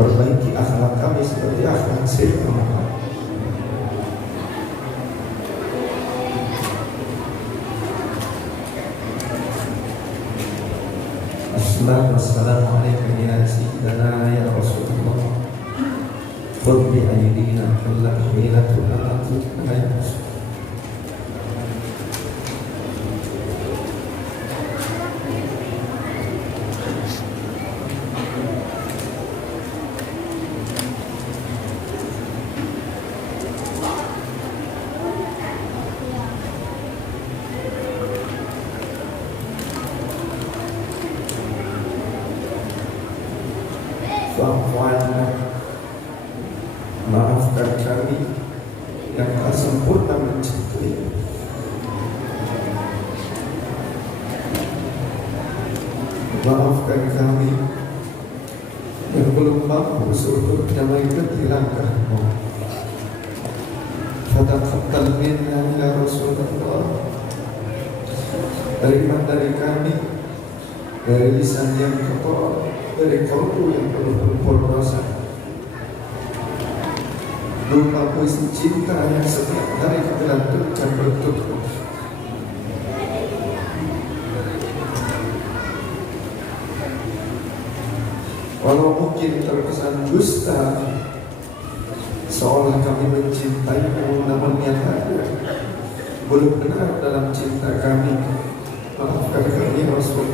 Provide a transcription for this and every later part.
Perbaiki akhlak kami seperti akhlak Sayyidina Muhammad. Assalamualaikum ya Sayyidina ya Rasulullah. Khudh bi aydina kulla hilatin atutna ya Rasul. Maafkan kami yang tak sempurna mencintai. Maafkan kami yang belum mampu surut damai di langkahmu. Fataqabbal minna ya Rasulullah. Terima dari kami, dari lisan yang kotor, dari kalbu yang penuh berdosa. Lupa puisi cinta yang setiap hari kita lantunkan bertutur. Walau mungkin terkesan dusta, seolah kami mencintaimu, namun nyatanya belum benar dalam cinta kami. Maafkan kami ya Rasul.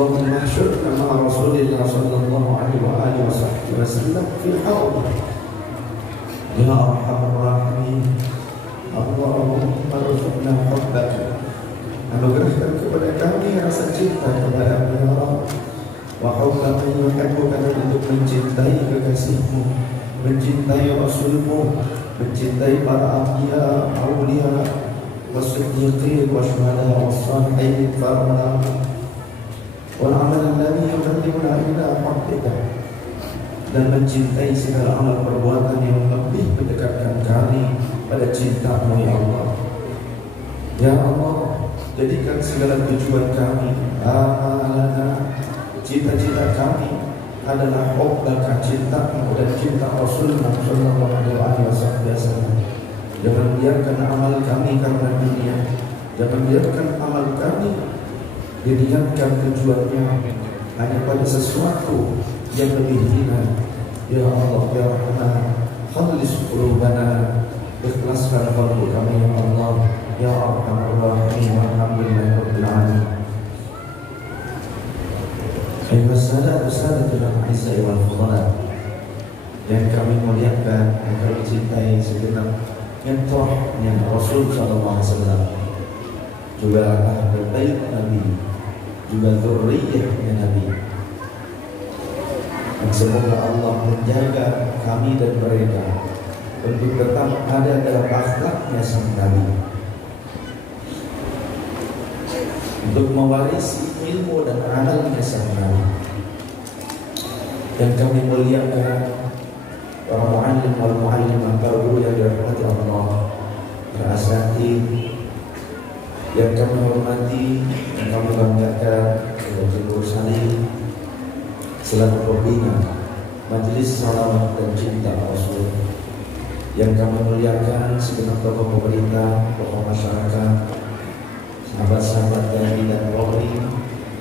اللهم احشرنا مع رسول الله صلى الله عليه وآله وصحبه وسلم في الحوض يا أرحم الراحمين. Allahumma arzuqna hubbaka. Anugerahkan kepada kami rasa cinta kepada-Mu ya Allah. Wa hubba man yuhibbuka, untuk mencintai kekasih-Mu, mencintai Rasul-Mu, mencintai para anbiya, auliya, wasiddiqin, wasyuhada, wassalihin, para ulama. Wal amal alladhi yuqarribuna ila rabbika, dan mencintai segala amal perbuatan yang lebih mendekatkan kami pada cinta-Mu ya Allah. Ya Allah, jadikan segala tujuan kami, amalana, cita-cita kami adalah hubbaka, cinta-Mu dan cinta Rasulullah sallallahu alaihi wasallam. Jangan biarkan amal kami karena dunia, jangan biarkan amal kami diniatkan tujuannya hanya pada sesuatu yang lebih hina. Ya Allah ya Rahman, khalis qulubana, ikhlaskan qalbu kami ya Allah ya Arhamar Rahimin. Alhamdulillahirabbil alamin. Ayyuhas sadatun al-'izza wal fudala, yang kami muliakan, yang kami cintai segenap mentornya Rasul sallallahu alaihi wasallam, juga ahli bait Nabi, juga dzurriyyahnya Nabi. Dan semoga Allah menjaga kami dan mereka untuk tetap ada dalam akhlaknya sang Nabi, untuk mewarisi ilmu dan amalnya sang Nabi. Dan kami muliakan para muallim wal muallimah, para guru yang dirahmati Allah, para asatidz yang kami hormati, yang kami banggakan, Haji Nur Salim selaku pembina Majelis Salawat dan Cinta Rasul, yang kami muliakan segenap tokoh pemerintah, tokoh masyarakat, sahabat-sahabat dari dan Polri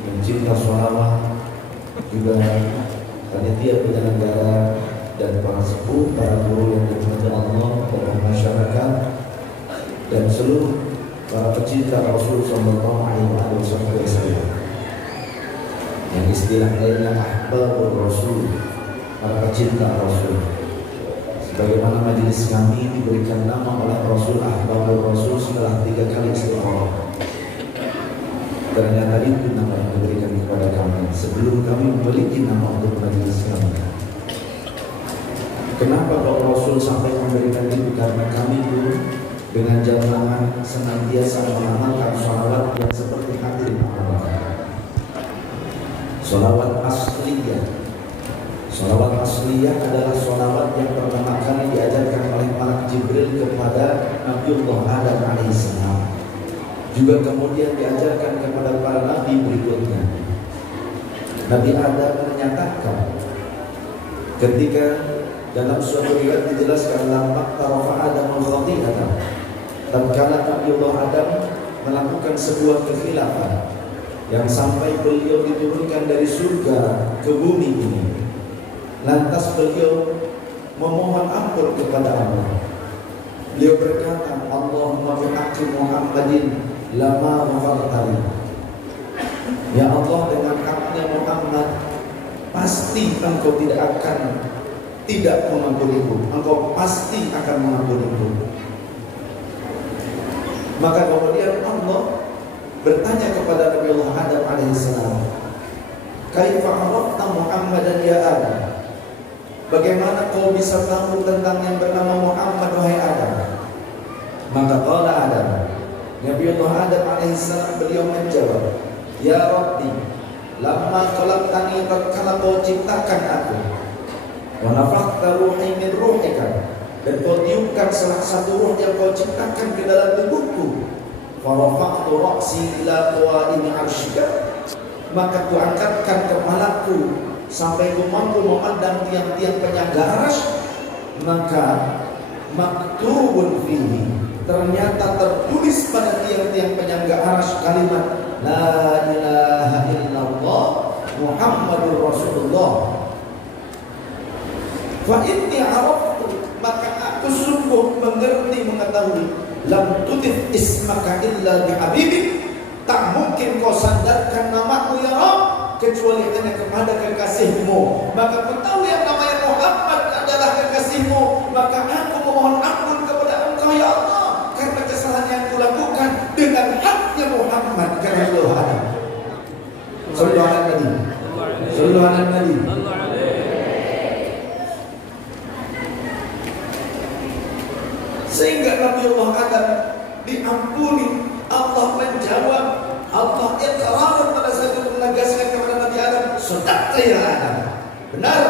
yang cinta sholawat, juga panitia penyelenggara dan para sepuh, para guru yang dirahmati Allah, tokoh masyarakat, dan seluruh para pecinta Rasul sallallahu alaihi wasallam, yang istilah lainnya ahbabur Rasul, para pecinta Rasul. Sebagaimana majelis kami diberikan nama oleh Rasul ahbabur Rasul setelah 3 kali istiqamah. Ternyata itu nama yang diberikan kepada kami sebelum kami memiliki nama untuk majelis kami. Kenapa kok Rasul sampai memberikan itu? Karena kami dulu dengan jamaah senantiasa mengamalkan sholawat yang seperti hadirin amalkan. Sholawat asliyah. Sholawat asliyah adalah sholawat yang pertama kali diajarkan oleh malaikat Jibril kepada Nabiullah Adam alaihissalam. Juga kemudian diajarkan kepada para nabi berikutnya. Nabi Adam menyatakan ketika dalam suatu riwayat dijelaskan lamma tarafa Adamul khati'ata, tatkala Nabiullah Adam melakukan sebuah kekhilafan yang sampai beliau diturunkan dari surga ke bumi ini, lantas beliau memohon ampun kepada Allah. Beliau berkata, Allahumma bihaqqi Muhammadin lama ghafartali. Ya Allah, dengan haknya Muhammad pasti engkau tidak akan tidak mengampuniku, engkau pasti akan mengampuniku. Maka kemudian Allah bertanya kepada Nabi Allah Adam alaihissalam, kaifa arafta Muhammadan ya Adam? Bagaimana kau bisa tahu tentang yang bernama Muhammad wahai Adam? Maka qala Adam, Nabi Allah Adam alaihissalam beliau menjawab, ya Rabbi, lamma khalaqtani tatkala kau ciptakan aku, wa nafakhta ruhi min ruhika, dan kau tiupkan salah satu ruh yang kau ciptakan ke dalam tubuhku, farafa'tu ra'si ila qawaimi 'arsyika, maka ku angkatkan kepalaku sampai ku mampu memandang tiang-tiang penyangga arsy, maka maktubun fihi, ternyata tertulis pada tiang-tiang penyangga arsy kalimat la ilaha illallah Muhammadur Rasulullah. Fa inni araftu, maka aku sungguh mengerti, mengetahui, lam tutif ismaka illa bihabibik, tak mungkin kau sandarkan namaku ya Rabb kecuali hanya kepada kekasihmu. Maka ku tahu yang namanya Muhammad adalah kekasihmu, maka aku memohon ampun kepada engkau ya Allah karena kesalahan yang kulakukan dengan haknya Muhammad karena Allah ada. Sallallahu alaihi wasallam. Sallallahu alaihi wasallam. Sehingga Nabi Allah Adam diampuni. Allah menjawab, Allah iqrar pada saat itu menegaskan kepada Nabi Adam, sadaqta ya Adam, benar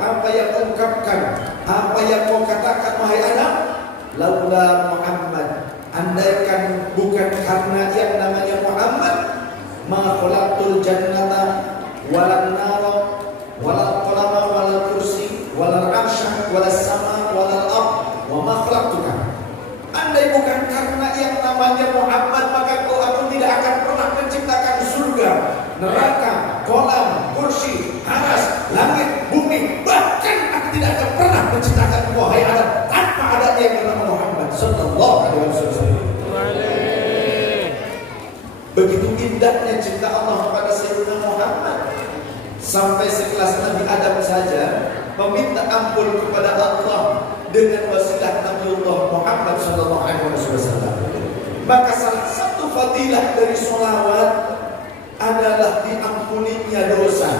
apa yang kau ungkapkan, apa yang kau katakan wahai Adam. Laula Muhammad, andaikan bukan karena yang namanya Muhammad, ma khalaqtul jannata walan nara walal qalama walal kursi walal arsy walas sama walal ard wa ma khalaqtuka. Andai bukan karena yang namanya Muhammad, maka aku tidak akan pernah menciptakan surga, neraka, kolam, kursi, aras, langit, bumi. Bahkan aku tidak akan pernah menciptakan wahai Adam tanpa adanya yang bernama Muhammad sallallahu alaihi wasallam. Begitu indahnya cinta Allah kepada Sayyidina Muhammad, sampai sekelas Nabi Adam saja meminta ampun kepada Allah dengan wasilah Nabiullah Muhammad sallallahu alaihi wasallam. Maka salah satu fadilah dari sholawat adalah diampuninya dosa.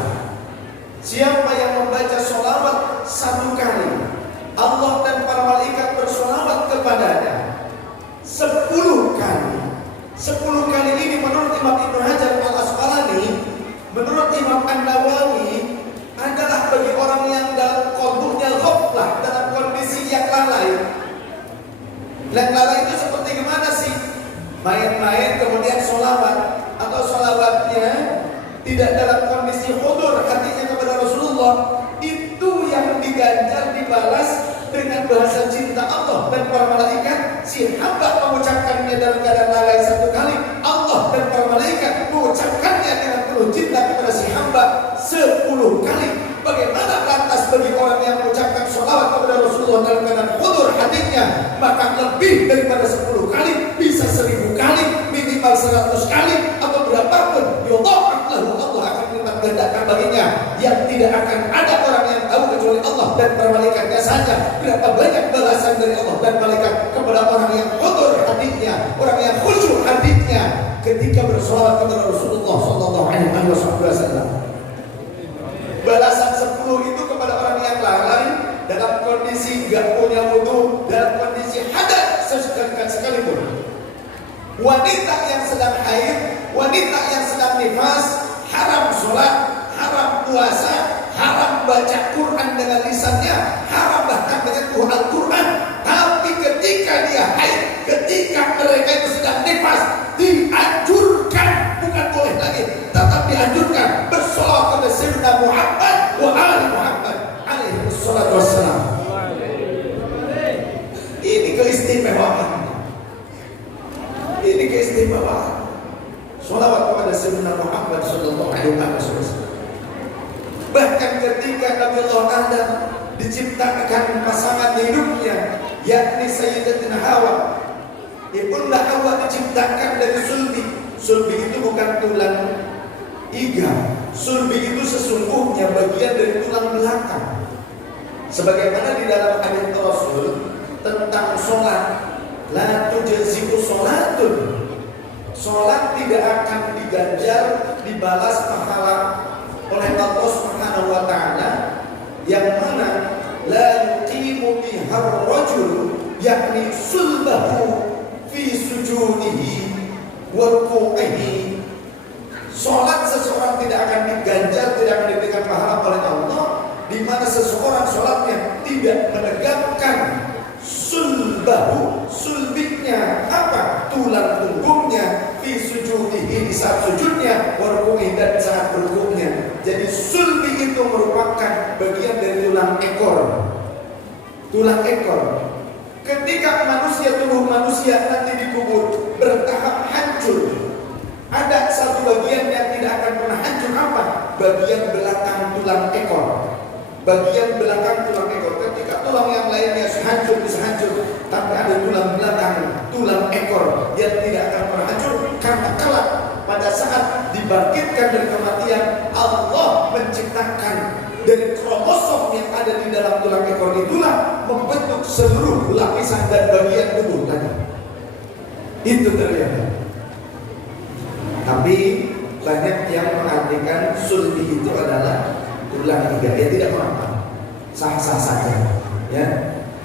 Siapa yang membaca sholawat satu kali, Allah dan para malaikat bersholawat kepadanya 10 kali. 10 kali ini menurut Imam Ibnu Hajar Al-Asqalani, menurut Imam An-Nawawi, adalah bagi orang yang dalam qalbunya ghaflah, dalam kondisi yang lalai. Dan lalai itu seperti gimana sih? Main-main kemudian sholawat, atau sholawatnya tidak dalam kondisi hudur hatinya kepada Rasulullah. Itu yang diganjar, dibalas dengan bahasa cinta Allah dan para malaikat. Si hamba mengucapkannya dalam keadaan lalai 1 kali, Allah dan para malaikat mengucapkannya dengan penuh cinta kepada si hamba 10 kali. Bagaimana lantas bagi orang yang mengucapkan sholawat kepada Rasulullah dalam keadaan hudur hatinya? Maka lebih daripada 10 kali, bisa 1000 kali, minimal 100 kali, atau berapapun, Allah akan melipat gandakan baginya, yang tidak akan ada orang yang tahu kecuali Allah dan para malaikatnya saja. Berapa banyak balasan dari Allah dan malaikat kepada orang yang hudur hatinya, orang yang khusyuk hatinya ketika bersolawat kepada Rasulullah sallallahu alaihi wasallam. Balasan 10 itu kepada orang yang lalai, dalam kondisi gak punya wudu, dalam kondisi hadas sekalipun. Wanita yang sedang haid, wanita yang sedang nifas, haram sholat, haram puasa, haram baca Quran dengan lisannya, haram bahkan menyentuh Al-Quran. Tapi ketika dia haid, ketika mereka itu sedang nifas, dianjurkan, bukan boleh lagi, tetap dianjurkan bersolawat kepada Sayyidina Muhammad wa ali Muhammad alaihi wassalatu wassalam. Ini keistimewaan. Ini keistimewaan sholawat kepada Sayyidina Muhammad sallallahu alaihi wasallam. Bahkan ketika Nabi Allah Adam diciptakan pasangan hidupnya, yakni Sayyidatina Hawa, Ibunda Hawa diciptakan dari sulbi. Sulbi itu bukan tulang iga. Sulbi itu sesungguhnya bagian dari tulang belakang. Sebagaimana di dalam hadits Rasul tentang sholat, la tujzi'u sholatun, sholat tidak akan diganjar, dibalas pahala oleh Allah Subhanahu wa taala, yang mana la yuqimu bihar rajul, yakni sulbahu fi sujudihi wa ruku'ihi. Sholat seseorang tidak akan diganjar, tidak akan diberikan pahala oleh Allah, di mana seseorang sholatnya tidak menegakkan sulbahu, sulbiknya apa? Tulang punggungnya, fi sujudihi, di saat sujudnya, wa ruku'ihi, dan saat berukuknya. Jadi sulbi itu merupakan bagian dari tulang ekor. Tulang ekor. Ketika tubuh manusia nanti dikubur bertahap hancur, ada satu bagian yang tidak akan pernah hancur, apa? Bagian belakang tulang ekor. Bagian belakang tulang ekor. Ketika tulang yang lainnya hancur, bisa hancur, tapi ada tulang belakang, tulang ekor yang tidak akan pernah hancur, karena kelak pada saat dibangkitkan dari kematian, Allah menciptakan dari kromosom yang ada di dalam tulang ekor itulah membentuk seluruh lapisan dan bagian tubuh tadi. Itu terlihat. Tapi banyak yang mengartikan sulbi itu adalah tulang iga. Ya tidak apa-apa, sah-sah saja, ya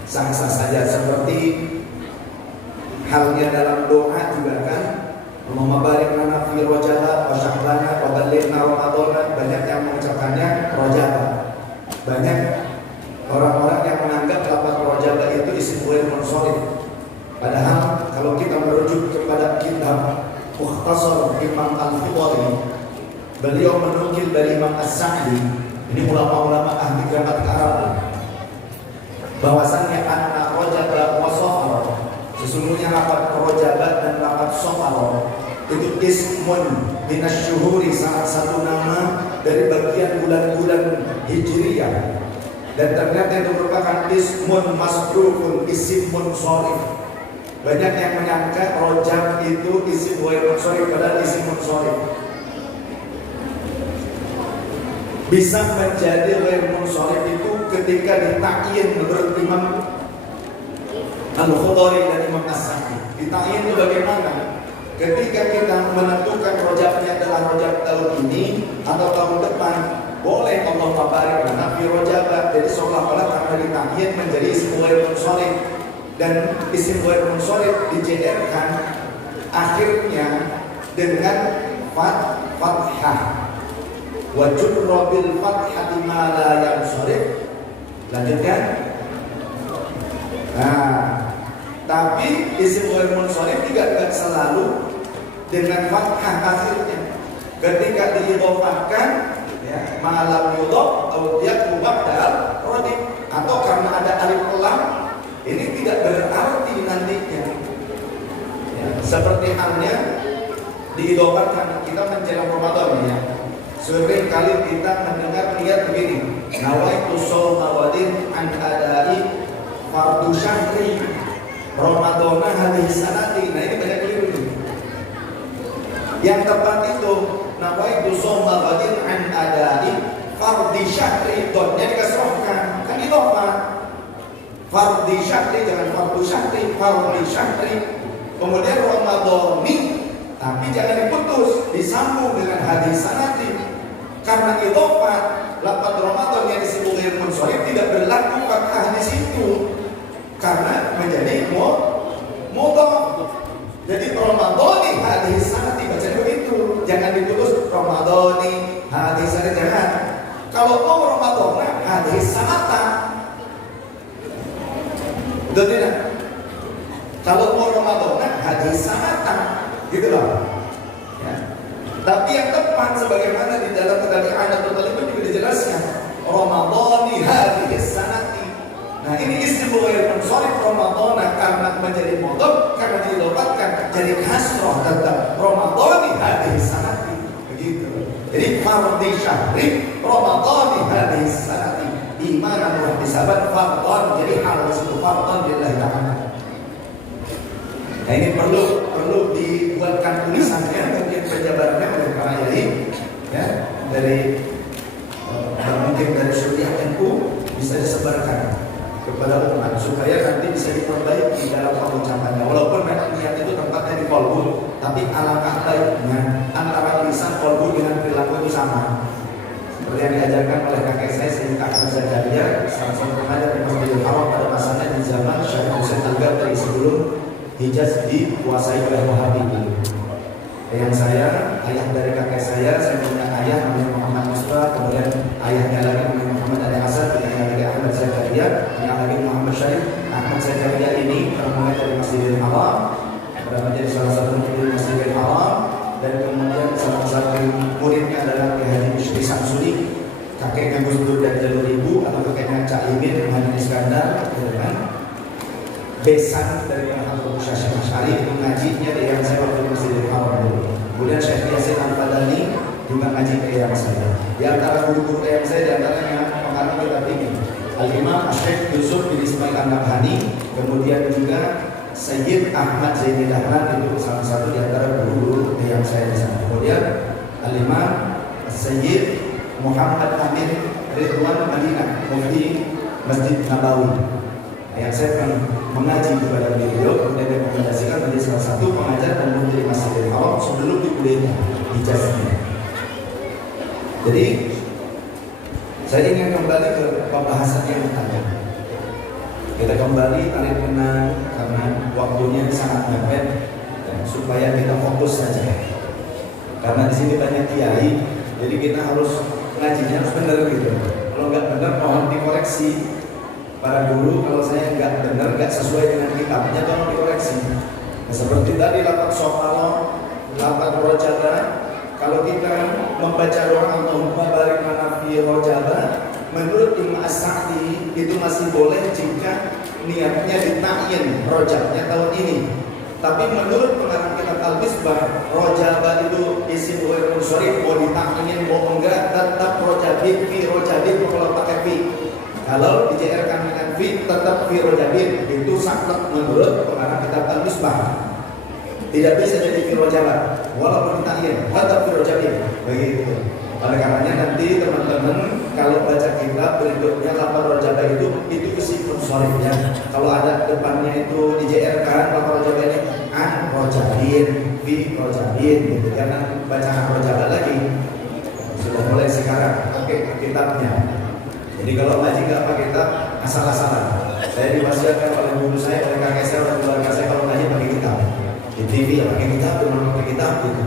sah-sah saja. Seperti halnya dalam doa juga kan, Allahumma barik lana fi rojaba wa sya'bana wa ballighna ramadhana. Banyak yang mengucapkannya rojaba. Banyak orang-orang yang menganggap lafaz rojaba itu isim ghair munsharif. Padahal kalau kita merujuk kepada kitab Mukhtasar Imam Al-Bukhari, beliau menukil dari Imam As-Sa'di, ini ulama-ulama ahli gramatik Arab, bahwasannya anna rojaba wa safar, sesungguhnya lafaz rojaba dan lafaz safar itu ismun minasyuhuri, salah satu nama dari bagian bulan-bulan Hijriyah, dan ternyata itu merupakan ismun masrufun, isim munsharif. Banyak yang menyangka rojab itu isim ghair munsharif, padahal isim munsharif. Bisa menjadi ghair munsharif itu ketika ditakyin menurut Imam Al-Bukhari dan Imam As-Sa'di. Ditakyin itu bagaimana? Ketika kita menentukan rojabnya adalah rojab tahun ini atau tahun depan, boleh Allah tabarik lana fi rojab. Jadi seolah-olah karena ditakyin menjadi isim ghair munsharif, dan isim ghair munsharif dijeerkan akhirnya dengan fathah wa jurra bil fathati ma la yansharif. Lanjutkan. Nah, tapi isim ghair munsharif juga tidak selalu dengan fathah akhirnya. Ketika diidhofahkan, ya, ma lam yudhaf atau dia mubdal radif, atau karena ada alif lam, ini tidak berarti nantinya, ya, seperti halnya diidhofatkan kita menjelang Ramadan, ya. Sering kali kita mendengar niat begini, nawaitu shauma wadin an adai fardu syahri Ramadana hadhihi sanati. Nah, ini banyak keliru ini. Yang tepat itu nawaitu shauma wadin an adai fardi syahri, dotnya dikasrohkan, kan idhofah. Fardhi syahri, jangan fardu syahri, fardhi syahri. Kemudian Ramadhani, tapi jangan diputus, disambung dengan hadis sanati. Karena idhofah, lafaz Ramadan yang disebut ghair munsharif tidak berlaku fathah di situ, karena menjadi mudhaf. Jadi Ramadhani hadis sanati, baca begitu, jangan diputus Ramadhani hadis sanati, jangan. Kalau mau Ramadhana hadis sanata, betul tidak? Kalau mau Ramadan hadis sanatan, gitu loh. Ya. Tapi yang tepat sebagaimana di dalam kitab A'natul Talibin juga dijelaskan, Ramadhani hadis sanati. Nah, ini isim ghair munsharif Ramadhana karena menjadi mudhaf, karena diidhofatkan jadi kasrah, tetap Ramadhani hadis sanati. Begitu. Jadi fardhi syahri Ramadhani hadis sanati. Imanan wa ihtisaban fardhan, jadi hal tersebut fardhan lillahi ta'ala. Nah, ini perlu dibuatkan tulisannya, mungkin penjabarannya oleh para yai, ya, dari mungkin dari Suriah NU bisa disebarkan. kepada umat supaya nanti bisa diperbaiki dalam pengucapannya. Walaupun memang niat itu tempatnya di kolbu, tapi alangkah baiknya antara lisan kolbu dengan perilaku itu sama. Seperti yang diajarkan oleh kakek saya Sayyid Ahmad Zakaria, salah satu pengajar di Masjidil Haram pada masanya di zaman Syekh Hussein Al-Ghazali sebelum Hijaz dikuasai oleh Wahabi. Yang saya, ayah dari kakek saya punya ayah namanya Muhammad Mustafa, kemudian ayahnya lagi namanya Muhammad Ali Hasan, ayahnya lagi Ahmad Zakaria, yang lagi Muhammad Syarif. Ahmad Zakaria ini pernah mengajar di Masjidil Haram, pernah menjadi salah satu murid Masjidil Haram, dan kemudian salah satu muridnya adalah Kiai Haji Musyri Samsudi, kakeknya Gus Dur dan Jalur Ibu, atau kakeknya Cak Imin, Muhammad Iskandar, gitu kan. Besan dari Muhammad Syekh Asy'ari itu ngajinya di yang saya waktu Masjidil Haram dulu. Kemudian Syekh Yasin Al-Fadani juga ngaji ke yang saya. Di antara guru-guru yang saya, di antaranya pengarang kitab ini Al-Imam Syekh Yusuf bin Ismail An-Nabhani, kemudian juga Sayyid Ahmad Zaini Dahlan, itu salah satu di antara guru-guru yang saya di sana. Kemudian Al-Imam Sayyid Muhammad Amin Ridwan Madinah, mufti Masjid Nabawi. Yang saya akan mengaji kepada beliau, kemudian direkomendasikan menjadi salah satu pengajar dan menteri Masjidil Haram sebelum dikuliahkan ijazahnya. Jadi saya ingin kembali ke pembahasan yang tadi. Kita kembali tarik benang karena waktunya sangat mepet, supaya kita fokus saja. Karena di sini banyak kiai, jadi kita harus ngajinya harus benar gitu. Kalau nggak benar mohon dikoreksi. Para guru, kalau saya nggak benar, nggak sesuai dengan kitabnya, tolong dikoreksi. Nah, seperti tadi lapat sopalo, lapat rojaba. Kalau kita membaca doa Allahumma barik lana fi rojaba, menurut Imam As-Sa'di itu masih boleh jika niatnya ditakyin rojabnya tahun ini. Tapi menurut pengarang kitab Al-Misbah, rojaba itu isim ghairun sharif, mau ditakyin mau enggak tetap rojabin fi rojabin kalau pakai fi. Kalau dijairkan dengan fi tetap fi rojabin, itu saklek menurut pengarang kitab Al-Misbah. Tidak bisa jadi fi rojabah walaupun ditakyin tetap fi rojabin, begitu. Oleh karenanya nanti teman-teman kalau baca kitab berikutnya lapar rojabah itu isim sharifnya. Kalau ada depannya itu dijairkan lapar rojabah ini an rojabin fi rojabin, gitu. Karena bacaan rojabah lagi sudah mulai sekarang pakai kitabnya. Jadi kalau ngaji nggak pakai kitab, asal-asalan. Saya diwasiatkan oleh guru saya, oleh kakek saya, oleh keluarga saya kalau ngaji pakai kitab. Di TV ya pakai kitab, memang pakai kitab gitu.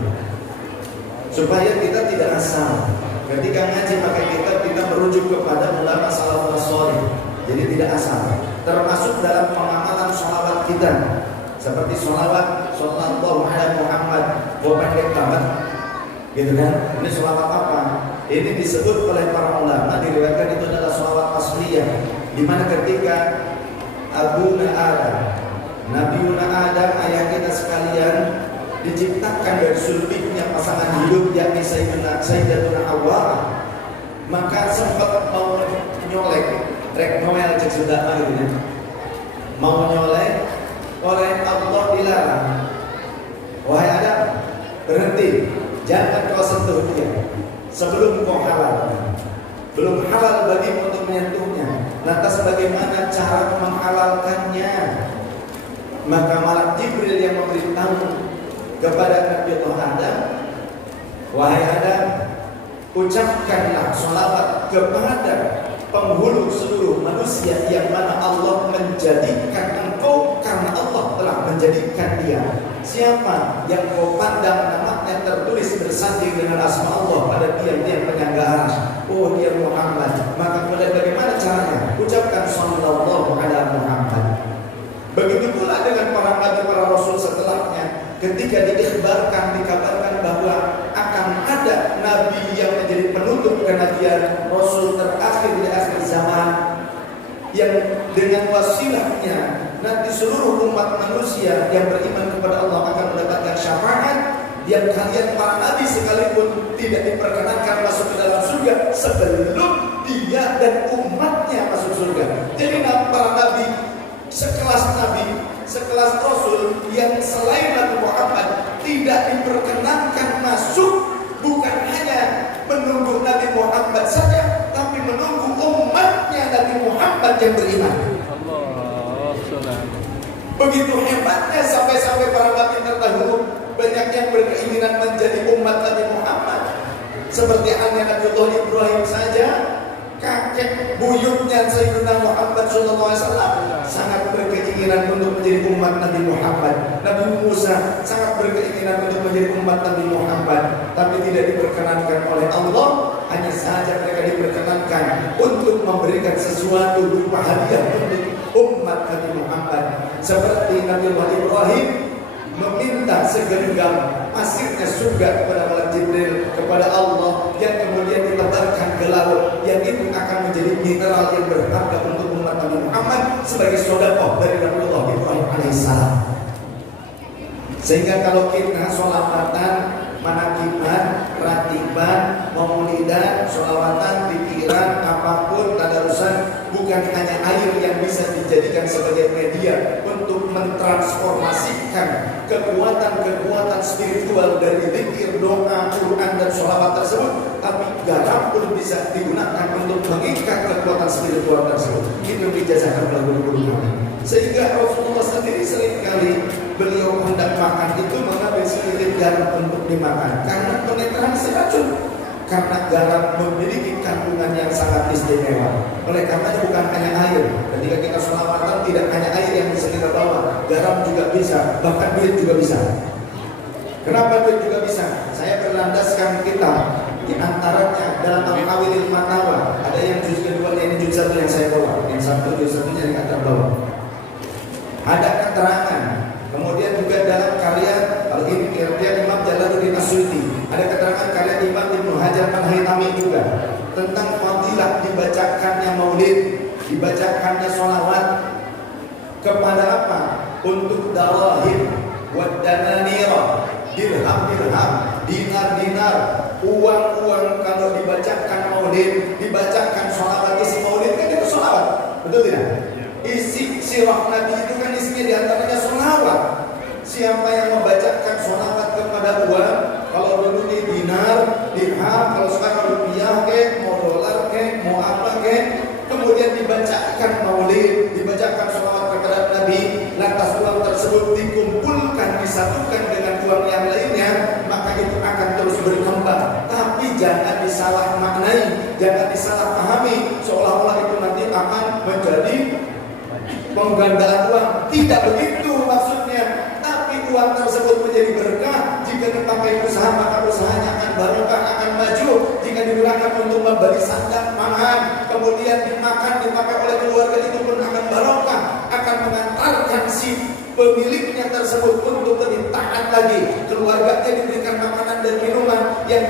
Supaya kita tidak asal. Ketika ngaji pakai kitab, kita merujuk kepada ulama salafus shalih. Jadi tidak asal. Termasuk dalam pengamalan sholawat kita, seperti sholawat Sallallahu Alaihi Muhammad, pendek banget, gitu kan? Ini sholawat apa? Ini disebut oleh para ulama, diriwayatkan itu adalah sholawat asliyah, di mana ketika Abuna Adam, Nabiuna Adam, ayah kita sekalian, diciptakan dari sulbihnya pasangan hidup yakni Sayyidatuna Hawa, maka sempat mau nyolek, rek noel cek sudah gitu ya, mau nyolek, oleh Allah dilarang, wahai Adam, berhenti, jangan kau sentuh dia sebelum kau halal. Belum halal bagimu untuk menyentuhnya. Lantas bagaimana cara menghalalkannya? Maka malaikat Jibril yang memberitahu kepada Nabi Adam, wahai Adam, ucapkanlah sholawat kepada penghulu seluruh manusia yang mana Allah menjadikan engkau karena Allah telah menjadikan dia. Siapa yang kau pandang namanya tertulis bersanding dengan asma Allah pada tiap-tiap penyangga arasy, oh dia Muhammad. Maka kemudian bagaimana caranya? Ucapkan sallallahu ala Muhammad. Begitu pula dengan para nabi, para rasul setelahnya. Ketika dikabarkan bahwa akan ada nabi yang menjadi penutup kenabian, rasul terakhir di akhir zaman, yang dengan wasilahnya nanti seluruh umat manusia yang beriman kepada Allah akan mendapatkan syafaat, yang kalian para nabi sekalipun tidak diperkenankan masuk ke dalam surga sebelum dia dan umatnya masuk surga. Jadi para nabi, sekelas rasul yang selain Nabi Muhammad tidak diperkenankan masuk, bukan hanya menunggu Nabi Muhammad saja, tapi menunggu umatnya Nabi Muhammad yang beriman. Begitu hebatnya sampai-sampai para nabi terdahulu banyak yang berkeinginan menjadi umat Nabi Muhammad. Seperti halnya Nabiullah Ibrahim saja, kakek buyutnya Sayyidina Muhammad SAW sangat berkeinginan untuk menjadi umat Nabi Muhammad. Nabi Musa sangat berkeinginan untuk menjadi umat Nabi Muhammad, tapi tidak diperkenankan oleh Allah. Hanya saja mereka diperkenankan untuk memberikan sesuatu berupa hadiah untuk umat Nabi Muhammad. Seperti Nabiullah Ibrahim meminta segenggam pasirnya surga kepada malaikat Jibril, kepada Allah, yang kemudian ditebarkan ke laut, yang itu akan menjadi mineral yang berharga untuk umat Nabi Muhammad sebagai sedekah dari Nabiullah Ibrahim alaihissalam. Sehingga kalau kita sholawatan, manakiban, ratiban, maulidan, sholawatan, pikiran, apapun, tadarusan, bukan hanya air yang bisa dijadikan sebagai media untuk mentransformasikan kekuatan-kekuatan spiritual dari zikir, doa, Quran dan sholawat tersebut, tapi garam pun bisa digunakan untuk mengikat kekuatan spiritual tersebut. Itu dijazakan oleh guru-guru kami. Sehingga Rasulullah sendiri seringkali beliau hendak makan itu mengambil sedikit garam untuk dimakan karena penetrasi racun. Karena garam memiliki kandungan yang sangat istimewa. Oleh karena bukan hanya air. Ketika kita sholawatan tidak hanya air yang bisa kita bawa, garam juga bisa, bahkan duit juga bisa. Kenapa duit juga bisa? Saya berlandaskan kita di antaranya dalam Al-Hawilil Matawa. Ada yang juz kedua, ini juz satu yang saya bawa, yang satu juz satunya yang akan bawa. Ada keterangan. Kemudian juga dalam karya Imam Jalaluddin As-Suyuti ada keterangan karya Imam Ibnu Hajar Al-Haytami juga tentang fadilah dibacakannya maulid, dibacakannya sholawat kepada apa? Untuk darahim wad dananira, dirham-dirham, dinar-dinar, uang-uang. Kalau dibacakan maulid, dibacakan sholawat, isi maulid kan itu sholawat, betul tidak? Isi sirah Nabi itu kan isinya diantaranya sholawat. Siapa yang membacakan sholawat kepada uang, kalau dulu di dinar, dirham, kalau sekarang rupiah mau dolar mau apa kemudian dibacakan maulid, dibacakan sholawat kepada Nabi, lantas uang tersebut dikumpulkan, disatukan dengan uang yang lainnya, maka itu akan terus berkembang. Tapi jangan disalah maknai, jangan disalah pahami seolah-olah itu nanti akan menjadi penggandaan uang. Tidak begitu maksudnya. Tapi uang tersebut menjadi berkah. Jika dipakai usaha, maka usahanya akan barokah, akan maju. Jika digunakan untuk membeli sandang pangan, kemudian dimakan, dipakai oleh keluarga, itu pun akan barokah, akan mengantarkan si pemiliknya tersebut untuk lebih taat lagi. Keluarganya diberikan makanan dan minuman, yang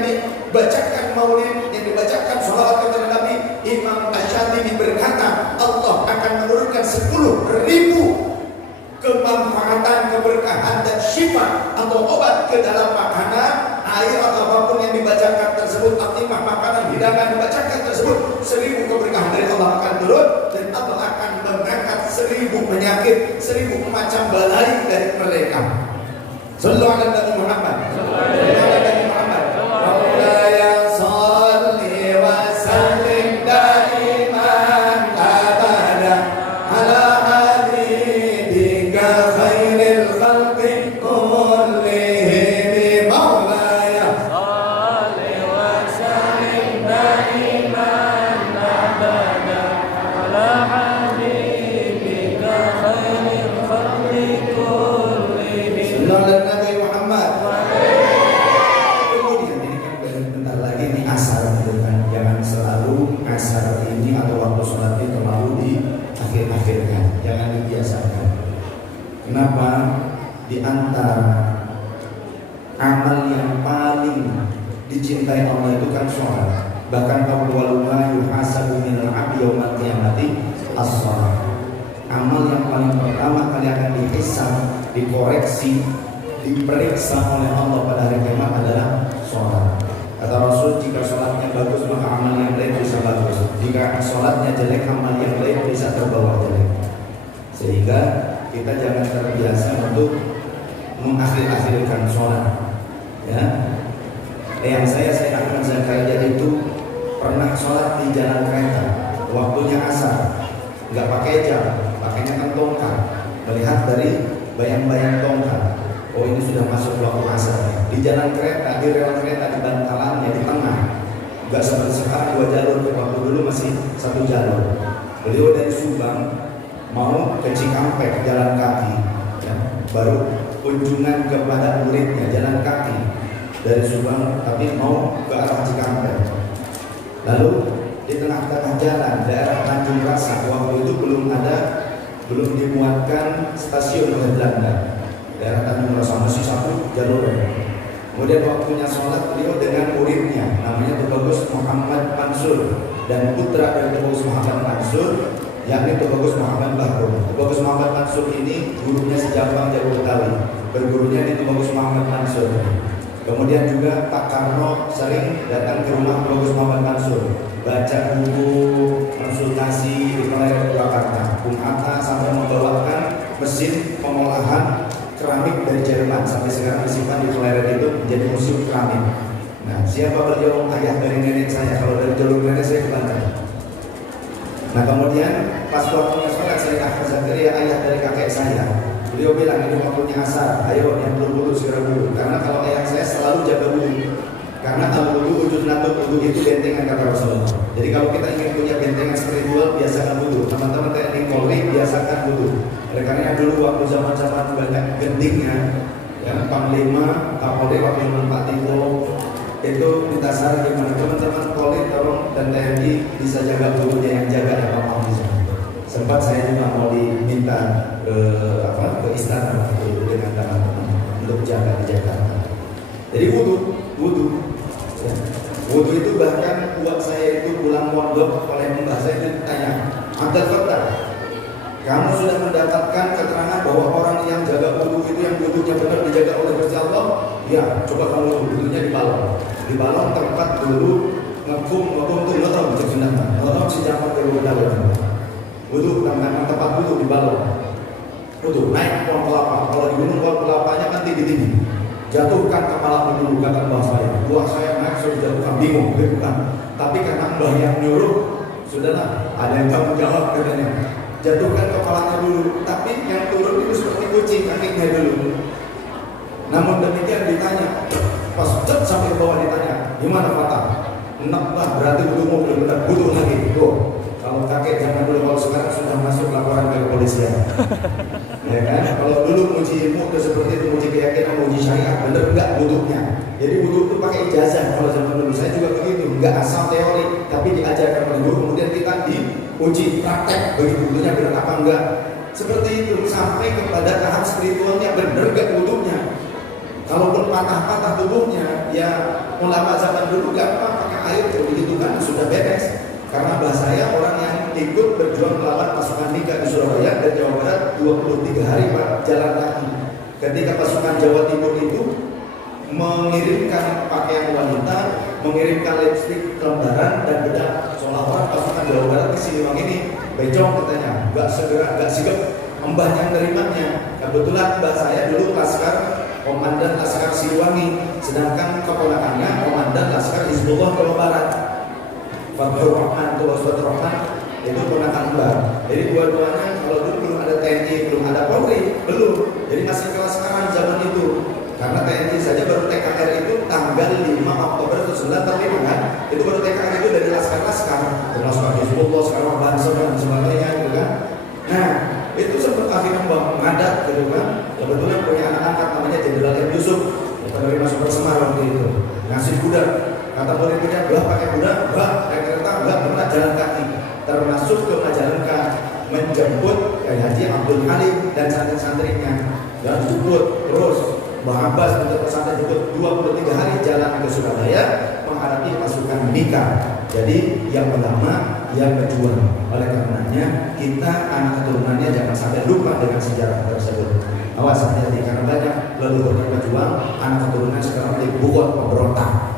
dibacakan maulid, yang dibacakan sholawat kepada Nabi. Imam Asy-Syadzili berkata, Allah akan menurunkan 10.000 kemanfaatan, keberkahan dan syifa atau obat ke dalam makanan, air atau apapun yang dibacakan tersebut, atimah makanan, hidangan dibacakan tersebut, 1000 keberkahan dari Allah akan turun, dan Allah akan mengangkat 1000 penyakit, 1000 macam balai dari mereka. Sallallahu alaihi Nabi Muhammad. Sallallahu alaihi Nabi Muhammad. Maulaya sholli wa sallim daiman abada ala habibika khairil khalqi kullihim. Maulaya sholli wa sallim daiman abada ala habibika khairil khalqi kullihim. Nabi Muhammad. Kemudian ini kan bentar lagi nih asar gitu kan. Jangan selalu asar ini atau waktu sholat itu terlalu di akhir-akhirnya. Jangan dibiasakan. Kenapa? Di antara amal yang paling dicintai Allah itu kan sholat. Bahkan awwalu ma yuhasabu minal 'abdi yaumil qiyamati as-shalah. Amal yang paling pertama kali akan dihisab, dikoreksi, diperiksa oleh Allah pada hari kiamat adalah sholat. Kata Rasul, jika sholatnya bagus maka amal yang lain bisa bagus. Jika sholatnya jelek, amal yang lain bisa terbawa jelek. Sehingga kita jangan terbiasa untuk mengakhir-akhirkan sholat. Ya, yang saya Ahmad Zakaria itu pernah sholat di jalan kereta, waktunya asar, nggak pakai jam, pakainya kan tongkat, dari bayang-bayang tongkat. Oh, ini sudah masuk waktu asar. Di jalan kereta, di rel kereta, di bantalannya, di tengah. Enggak seperti sekarang 2 jalur, waktu dulu masih 1 jalur. Beliau dari Subang mau ke Cikampek jalan kaki, ya. Baru kunjungan kepada muridnya jalan kaki dari Subang, tapi mau ke arah Cikampek. Lalu di tengah-tengah jalan daerah Tanjung Rasa, waktu itu belum dimuatkan stasiun oleh Belanda. Daerah Tanjung Rasa masih 1 jalur. Kemudian waktunya sholat, beliau dengan muridnya namanya Tubagus Muhammad Mansur dan putra dari Tubagus Muhammad Mansur, yakni Tubagus Muhammad Bahru. Tubagus Muhammad Mansur ini gurunya sejampang Jawa Betawi, bergurunya di Tubagus Muhammad Mansur. Kemudian juga Pak Karno sering datang ke rumah Tubagus Muhammad Mansur, baca buku, konsultasi di Purwakarta. Bung Hatta sampai membawakan mesin pengolahan keramik dari Jerman, sampai sekarang disimpan di Keleret itu menjadi museum keramik. Nah, siapa beliau? Ayah dari nenek saya. Kalau dari jalur nenek saya ke Banten. Nah, kemudian pas waktunya sholat, saya Ahmad Zakaria, ayah dari kakek saya, beliau bilang ini waktunya asar, ayo yang belum wudu segera wudu. Karena kalau ayah saya selalu jaga wudu. Karena al-wudu wujud natul, wudu itu bentengan kata Rasulullah. Jadi kalau kita ingin punya bentengan spiritual, biasakan wudu. Teman-teman TNI Polri biasakan wudu. Oleh karena dulu waktu zaman-zaman banyak gentingnya, ya, Panglima, Kapolri waktu Pak Tito itu minta saran gimana teman-teman Polri tolong dan TNI bisa jaga wudunya, yang jaga ya Pak bisa. Sempat saya juga mau diminta ke istana dengan teman-teman untuk jaga di Jakarta. Jadi wudu. Ya. Wudu itu bahkan buat saya itu pulang mondok oleh mbah saya itu ditanya, Abdul Fattah, kamu sudah mendapatkan keterangan bahwa orang yang jaga wudu itu yang wudunya benar dijaga oleh Gusti Allah? Ya, coba kamu wudunya di balon. Di balon tempat dulu ngepung tuh ngerom cek sunatan. Ngerom si jamak ke wudu. Wudu tempat wudu di balon. Wudu naik pohon kelapa. Kalau di gunung pohon kelapanya kan tinggi-tinggi. Jatuhkan kepala dulu kata mbah saya. Buah saya naik sudah jatuhkan, bingung gitu kan. Tapi karena mbah yang nyuruh, sudahlah ada yang tanggung jawab katanya. Jatuhkan kepalanya dulu, tapi yang turun itu seperti kucing, kakinya dulu. Namun demikian ditanya, pas cet sampai bawah ditanya, gimana Fatah? Enak lah, berarti wudumu belum benar, butuh lagi. Tuh, kalau kakek zaman dulu, kalau sekarang sudah masuk laporan ke kepolisian. Ya kan? Kalau dulu muji ilmu itu seperti itu, muji keyakinan, muji syariat, bener enggak wudunya? Jadi wudu itu pakai ijazah. Kalau zaman dulu saya juga begitu, enggak asal teori, tapi diajarkan oleh guru, kemudian kita diuji praktek begitu wudunya benar apa enggak. Seperti itu sampai kepada tahap spiritualnya, bener enggak wudunya? Kalaupun patah-patah tubuhnya, ya ulama zaman dulu gampang pakai air begitu kan sudah beres. Karena bahasa saya orang yang ikut berjuang melawan pasukan Nika di Surabaya dan Jawa Barat 23 hari Pak jalan kaki. Ketika pasukan Jawa Timur itu mengirimkan pakaian wanita, mengirimkan lipstik, lembaran dan bedak, seolah-olah pasukan Jawa Barat ke Siliwangi ini becong katanya, nggak segera, nggak sigap mbahnya menerimanya. Kebetulan mbah saya dulu laskar, komandan laskar Siliwangi, sedangkan keponakannya komandan laskar Hizbullah Jawa Barat. Fathur Rahman atau Fathur Rahman itu ponakan mbah. Jadi dua-duanya kalau dulu belum ada TNI, belum ada Polri, belum. Jadi masih kelas sekarang zaman itu. Karena TNI saja baru TKR itu tanggal 5 Oktober 1945 kan. Itu baru TKR itu dari laskar-laskar, termasuk Hizbullah, sekarang Banser dan sebagainya gitu kan. Nah, itu sempat akhirnya mengadat gitu kan. Kebetulan punya anak angkat namanya Jenderal M. Yusuf, penerima Super Semar waktu itu. Ngasih budak. Kata murid-muridnya, "Bah pakai budak, bah naik kereta, bah pernah jalan kaki." Termasuk ke Majalengka menjemput Haji Abdul Halim dan santri-santrinya. Dan jemput terus Mbah Abbas untuk pesantren jemput 23 hari jalan ke Surabaya menghadapi pasukan Nika. Jadi yang pertama yang berjuang. Oleh karenanya kita anak keturunannya jangan sampai lupa dengan sejarah tersebut. Awas hati-hati karena banyak leluhur berjuang, anak keturunan sekarang dibuat pemberontak.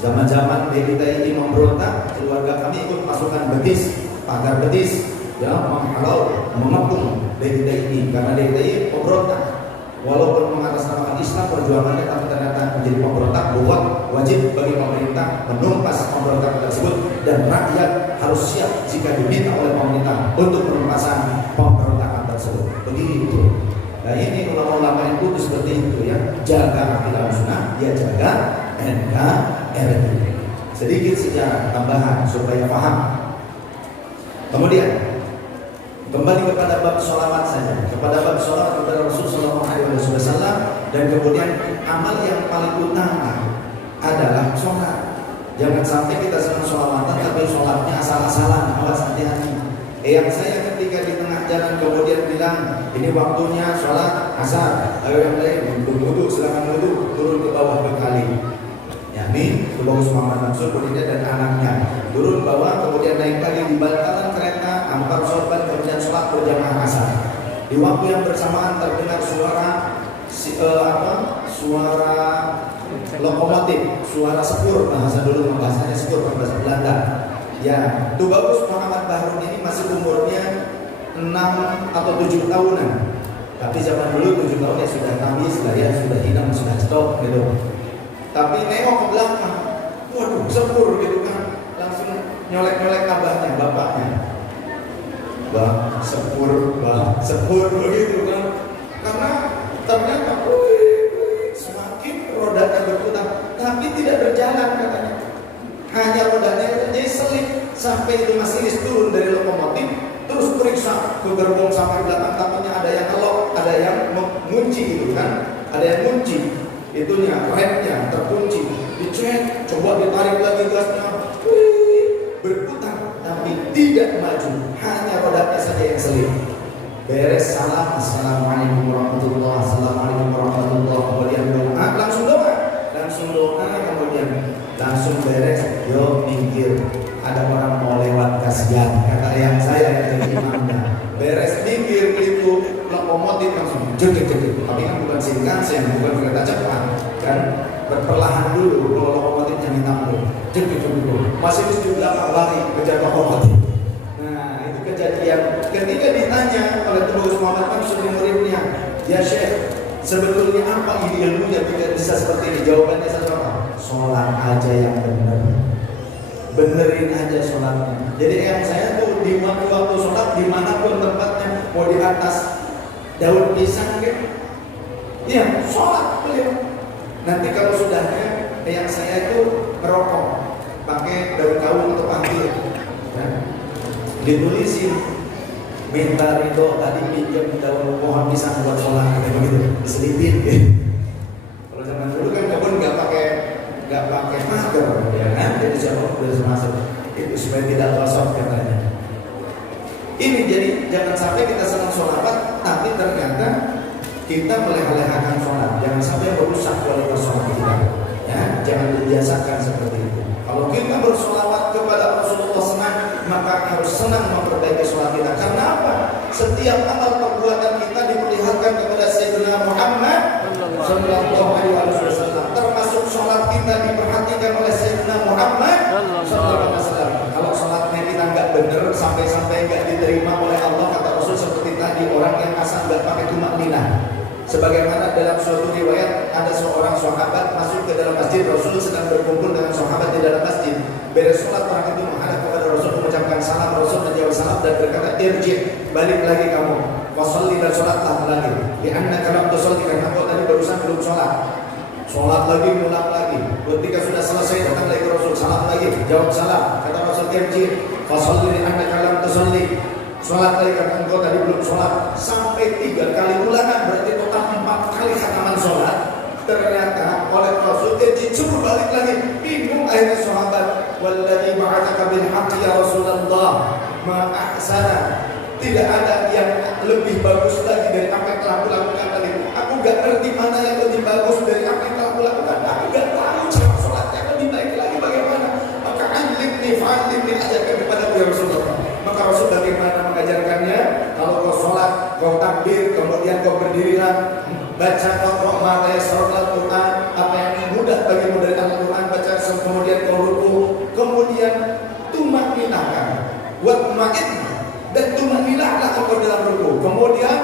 Zaman-zaman DKI memberontak, keluarga kami ikut pasukan betis, pagar betis, ya menghalau, mengepung DKI karena DKI memberontak. Walaupun mengatasnamakan Islam perjuangannya, tapi ternyata menjadi pemberontak. Buat wajib bagi pemerintah menumpas pemberontak tersebut dan rakyat harus siap jika diminta oleh pemerintah untuk penumpasan pemberontakan tersebut. Begitu. Nah ini ulama-ulama yang kudus seperti itu ya, jaga akidah sunnah, dia jaga NKRI. Sedikit sejarah tambahan supaya paham. Kemudian kembali kepada bab sholawat saja, kepada bab sholawat kepada Rasulullah SAW, dan kemudian amal yang paling utama adalah sholat. Jangan sampai kita senang sholawatan tapi sholatnya asal-asalan, awas hati-hati. Yang saya ketika di tengah jalan kemudian bilang ini waktunya sholat asar, ayo yang lain duduk silakan duduk, turun ke bawah ke kali. Yakni Bagus Muhammad Mansur kemudian dan anaknya turun bawah, kemudian naik lagi di bantalan kereta, angkat sorban, kemudian sholat berjamaah asar. Di waktu yang bersamaan terdengar suara suara lokomotif, suara sepur, bahasa dulu bahasanya sepur, bahasa Belanda. Ya, itu Bagus Muhammad Bahrun ini masih umurnya 6 atau 7 tahunan. Tapi zaman dulu 7 tahun ya sudah tamis lah ya, sudah hilang, sudah stop gitu. Tapi nengok ke belakang, waduh sepur gitu kan, langsung nyolek-nyolek abahnya, bapaknya. Sepur begitu kan. Karena ternyata semakin rodanya berputar, tapi tidak berjalan katanya. Hanya rodanya jadi selip sampai itu masinis turun dari lokomotif, terus periksa ke gerbong sampai belakang, tapinya ada yang ngelok, ada yang mengunci gitu kan, ada yang kunci itunya, remnya terkunci, dicek, coba ditarik lagi gasnya, berputar tapi tidak maju, hanya rodanya saja yang selip. Beres salam, assalamualaikum warahmatullahi wabarakatuh, assalamualaikum warahmatullahi wabarakatuh, kemudian doa, langsung doa, kemudian langsung beres, yo minggir, ada orang mau lewat kasihan, kata yang saya yang jadi imamnya. Beres minggir itu lokomotif langsung jedek, tapi kan bukan Shinkansen, bukan kereta cepat, kan berperlahan dulu kalau lokomotifnya ditampung, jedek, masih di belakang lari kejar lokomotif. Nah itu kejadian ketika ditanya oleh Bagus Muhammad Mansur muridnya, ya Syekh, sebetulnya apa ilmunya tidak bisa seperti ini? Jawabannya satu apa? Sholat aja yang benar, benerin aja sholatnya. Jadi yang saya tuh di waktu sholat dimanapun tempatnya, mau di atas daun pisang gitu, iya sholat beliau. Nanti kalau sudahnya yang saya itu merokok pakai daun kawung atau panggil, ya, ditulisin minta ridho tadi pinjam daun pohon pisang buat sholat kayak begitu, diselipin gitu. Kalau zaman dulu kan kebun nggak pakai masker, ya kan? Jadi siapa bisa masuk itu supaya tidak gosok katanya. Ini jadi jangan sampai kita senang sholawat, tapi ternyata kita meleleh-lehkan sholat. Jangan sampai merusak kualitas sholat kita. Ya, jangan dibiasakan seperti itu. Kalau kita bersholawat kepada Rasulullah senang, maka harus senang memperbaiki sholat kita. Karena apa? Setiap amal perbuatan kita diperlihatkan kepada Sayyidina Muhammad Sallallahu Alaihi Wasallam. Termasuk sholat kita diperhatikan oleh Sayyidina Muhammad Sallallahu Alaihi Wasallam. Kalau sholatnya kita nggak benar, sampai-sampai nggak diterima oleh Allah, kata Rasul seperti tadi orang yang asal nggak pakai tumak nina. Sebagaimana dalam suatu riwayat ada seorang sahabat masuk ke dalam masjid, Rasul sedang berkumpul dengan sahabat di dalam masjid. Beres sholat orang itu menghadap kepada Rasul, mengucapkan salam. Rasul menjawab salam dan berkata, irji, balik lagi kamu, wasalli dan sholatlah lagi. Lianna kalam tusalli, karena kau tadi barusan belum sholat. Sholat lagi, ulang lagi. Ketika sudah selesai datang lagi Rasul, salam lagi, jawab salam. Kata Rasul, irji, wasalli lianna kalam tusalli. Sholat lagi karena engkau tadi belum sholat. Sampai 3 kali ulangan, berarti total 4 kali khataman sholat. Ternyata oleh Rasul disuruh balik lagi. Bingung akhirnya sahabat, walladzi ba'atsaka bil haqqi ya Rasulullah ma ahsana. Tidak ada yang lebih bagus lagi dari apa yang telah aku lakukan tadi. Aku gak ngerti mana yang lebih bagus dari apa yang telah aku lakukan. Aku gak tahu cara sholatnya lebih baik lagi bagaimana. Maka fa'alimni ajarkan kepada ya Rasulullah. Maka Rasul bagaimana mengajarkannya? Kalau kau sholat, kau takbir, kemudian kau berdirilah, baca Al-Quran, Al-Quran, apa yang mudah bagimu dari Al-Quran, baca, kemudian kau ruku, kemudian tumakninahkan, watma'in, dan tumakninahlah kau dalam ruku, kemudian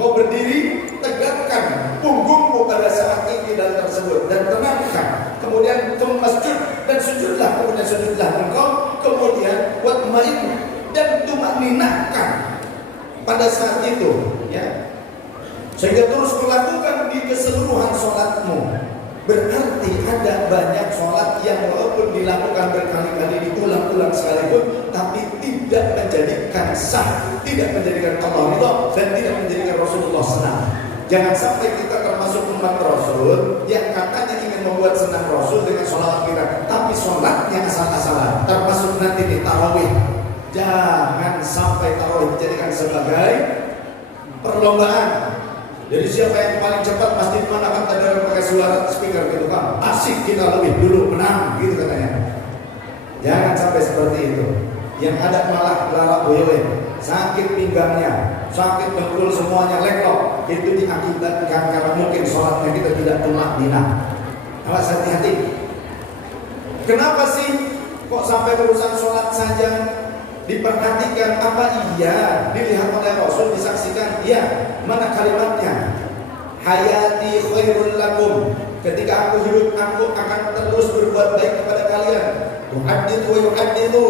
kau berdiri, tegakkan punggungmu pada saat iktidak tersebut dan tenangkan, kemudian kau masjud dan sujudlah, kemudian sujudlah engkau, kemudian watma'in dan tumakninahkan pada saat itu, ya. sehingga terus melakukan di keseluruhan sholatmu. Berarti ada banyak sholat yang walaupun dilakukan berkali-kali, diulang-ulang sekalipun, tapi tidak menjadikan sah, tidak menjadikan Allah ridha, dan tidak menjadikan Rasulullah senang. Jangan sampai kita termasuk umat Rasul yang katanya ingin membuat senang Rasul dengan sholawat kita, tapi sholatnya asal-asalan. Termasuk nanti di tarawih. Jangan sampai tarawih dijadikan sebagai perlombaan. Jadi siapa yang paling cepat pasti menangkan tanda pakai suara speaker gitu kan. Asik kita lebih dulu menang gitu katanya. Jangan sampai seperti itu. Yang ada malah lara boyoleh, sakit pinggangnya, sakit dengkul semuanya leklok. Itu diakibatkan karena mungkin sholatnya kita tidak tumakninah. Awas hati-hati. Kenapa sih kok sampai urusan sholat saja diperhatikan? Apa iya dilihat oleh Rasul, disaksikan? Iya. Mana kalimatnya? Hayati khairul lakum. Ketika aku hidup, aku akan terus berbuat baik kepada kalian. Tuhadithu wa yuhadithu.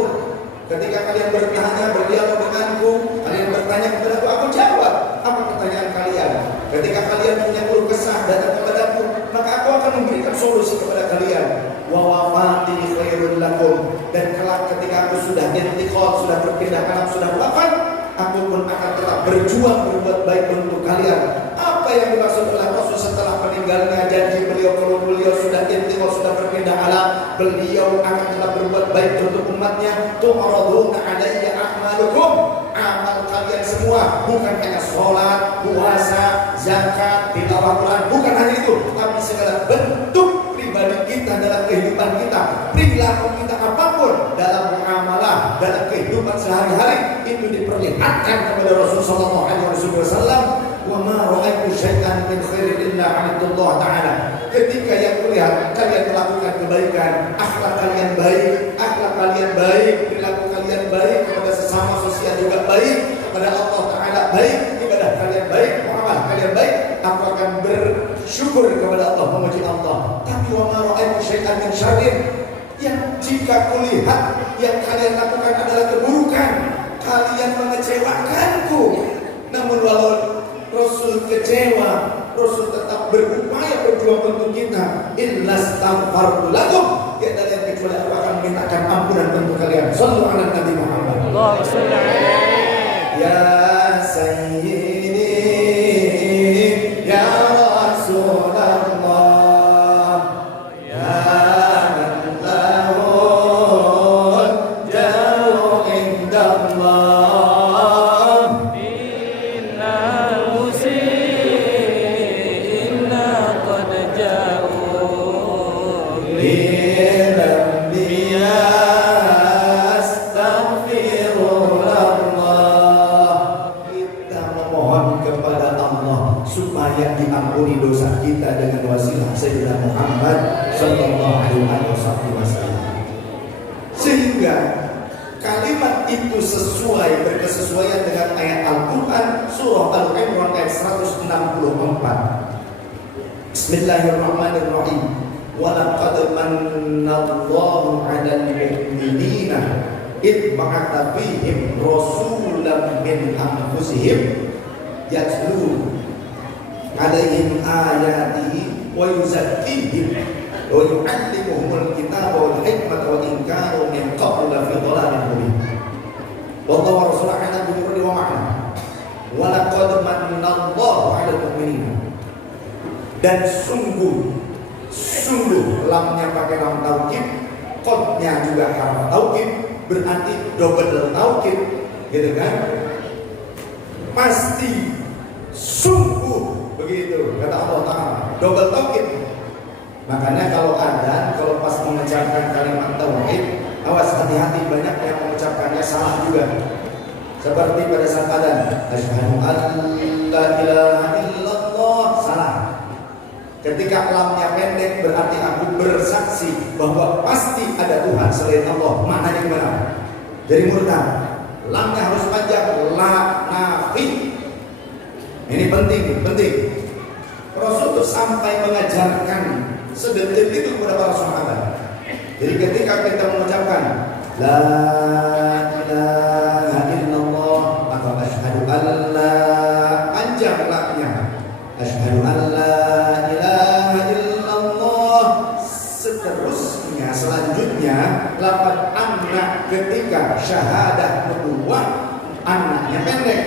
Ketika kalian bertanya, berdialog denganku, kalian bertanya kepadaku, aku jawab apa pertanyaan kalian. Ketika kalian punya keluh kesah datang kepadaku, maka aku akan memberikan solusi kepada kalian. Wa wafati khairul lakum. Dan kelak ketika aku sudah intiqal, sudah berpindah alam, sudah wafat, aku pun akan tetap berjuang berbuat baik untuk kalian. Apa yang dimaksud oleh Rasul setelah meninggalnya? Janji beliau kalau beliau sudah intiqal, sudah berpindah alam, beliau akan tetap berbuat baik untuk umatnya. Tu'raduna alayya a'malukum. Amal kalian semua, bukan hanya sholat, puasa, zakat, tilawah Quran, bukan hanya itu, tapi segala bentuk pribadi kita dalam kehidupan kita, perilaku kita apapun dalam muamalah, dalam kehidupan sehari-hari itu diperlihatkan kepada Rasulullah SAW. Wa ma ra'aitu syai'an min khairin illa 'anitullah ta'ala. Ketika yang kulihat kalian melakukan kebaikan, akhlak kalian baik, perilaku kalian baik kepada sesama sosial juga baik, kepada Allah Ta'ala baik, ibadah kalian baik, muamalah kalian baik, aku akan bersyukur kepada Allah, memuji Allah. Tapi wa ma ra'aitu syai'an min syarrin, yang jika kulihat yang kalian lakukan adalah keburukan, kalian mengecewakanku. Namun walau Rasul kecewa, Rasul tetap berupaya berjuang untuk kita. Illastaghfartu lakum, tiada lain kecuali aku akan memintakan ampunan untuk kalian. Shallu ala Nabi Muhammad. Allahumma shalli alaihi ya sayyidi ya Rasulullah. Diampuni dosa kita dengan wasilah Sayyidina Muhammad sallallahu alaihi wasallam. Sehingga kalimat itu sesuai, berkesesuaian dengan ayat Al-Quran surah Al-Imran ayat 164. Bismillahirrahmanirrahim. Wa laqad mannallahu 'alal mu'minina id ba'atha fihim rasulan min anfusihim yatlu alaihim ayatihi wa yuzakkihim wa yu'allimuhumul kitaba wal hikmata wa in kanu min qablu lafi dhalalin mubin. Wallahu wa rasuluhu a'lam bi kulli wa ma'na. Wa laqad mannallahu 'alal mu'minina. Dan sungguh lamnya pakai lam taukid, qadnya juga harf taukid, berarti double taukid, gitu kan? Pasti, sungguh, begitu kata Allah Ta'ala, double taukid. Makanya kalau pas mengucapkan kalimat tauhid, awas hati-hati, banyak yang mengucapkannya salah juga. Seperti pada saat adzan, asyhadu an la ilaha illallah, salah. Ketika lamnya pendek berarti aku bersaksi bahwa pasti ada Tuhan selain Allah. Maknanya gimana? Jadi murtad. Lamnya harus panjang, la nafi. Ini penting. Rasul itu sampai mengajarkan sedetil itu kepada para sahabat. Jadi ketika kita mengucapkan la ilaha illallah, maka asyhadu alla, panjang laknya. Asyhadu an la ilaha illallah. Seterusnya, selanjutnya lafaz anna ketika syahadah nubuwah annanya pendek.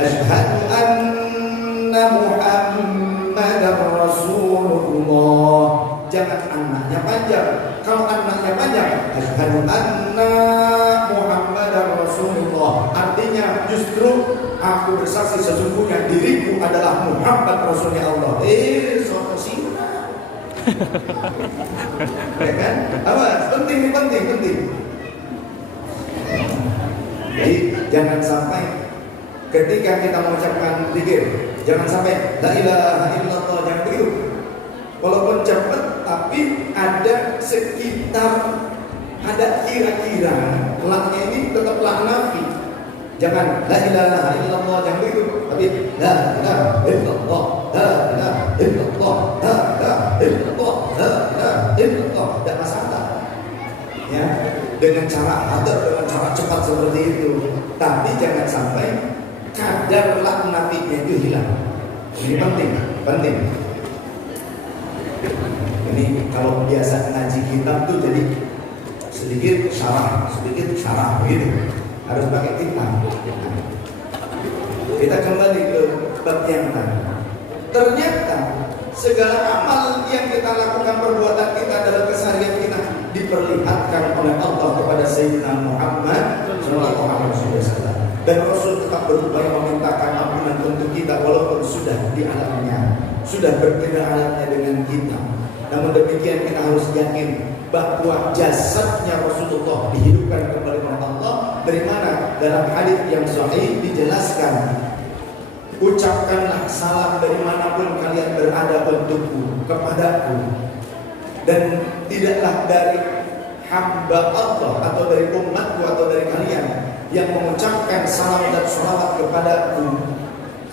Asyhadu anna Muhammadar Rasulullah. Jangan annanya panjang. Kalau annanya panjang, asyhadu anna Muhammadar Rasulullah. Artinya justru aku bersaksi sesungguhnya diriku adalah Muhammad Rasulnya Allah. Soal singkat. Ya kan? Awas, penting. Jadi jangan sampai ketika kita mengucapkan zikir, jangan sampai la ilaha illallah, jangan begitu. Walaupun cepat, tapi ada sekitar, ada kira-kira laknya ini tetap lak nafi. Jangan la ilaha illallah, jangan begitu. Tapi la ilaha illallah, la ilaha illallah, la ilaha illallah, la ilaha illallah. Tidak masalah. Ya, dengan cara hadar, dengan cara cepat seperti itu. Tapi jangan sampai kadar lak nafinya itu hilang. Ini penting. Ini kalau biasa ngaji kitab tuh jadi sedikit syarah begitu. Harus pakai kitab. Kita kembali ke bab yang tadi. Ternyata segala amal yang kita lakukan, perbuatan kita dalam keseharian kita diperlihatkan oleh Allah kepada Sayyidina Muhammad sallallahu alaihi wasallam. Dan Rasul tetap berupaya memintakan ampunan untuk kita walaupun sudah di alamnya, sudah berbeda alamnya dengan kita. Namun demikian kita harus yakin bahwa jasadnya Rasulullah dihidupkan kembali oleh Allah. Dari mana? Dalam hadis yang sahih dijelaskan, ucapkanlah salam dari manapun kalian berada untukku, kepadaku. Dan tidaklah dari hamba Allah atau dari umatku atau dari kalian yang mengucapkan salam dan sholawat kepadaku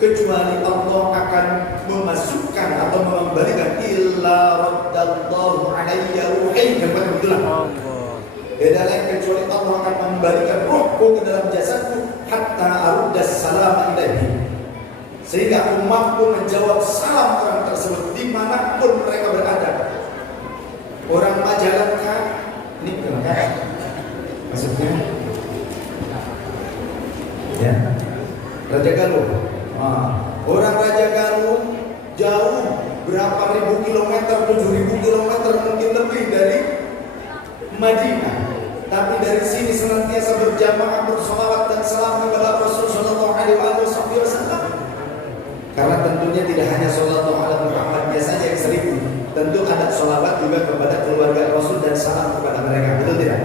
kecuali Allah akan memasukkan atau mengembalikan illa raddallahu alayya ruhi. Kebetulan beda lain kecuali Allah akan mengembalikan ruhku ke dalam jasadku hatta aruddas salam ilaihi, sehingga aku mampu menjawab salam orang tersebut dimanapun mereka berada. Orang Majalengka ini kenapa maksudnya ya Raja Galuh. Orang Raja Galuh jauh berapa ribu kilometer, 7.000 kilometer mungkin lebih dari Madinah. Tapi dari sini senantiasa berjamaah bersolawat dan salam kepada Rasul sallallahu alaihi wasallam. Karena tentunya tidak hanya sallallahu alaihi Muhammad biasanya yang 1000. Tentu ada solawat juga kepada keluarga Rasul dan salam kepada mereka. Betul tidak?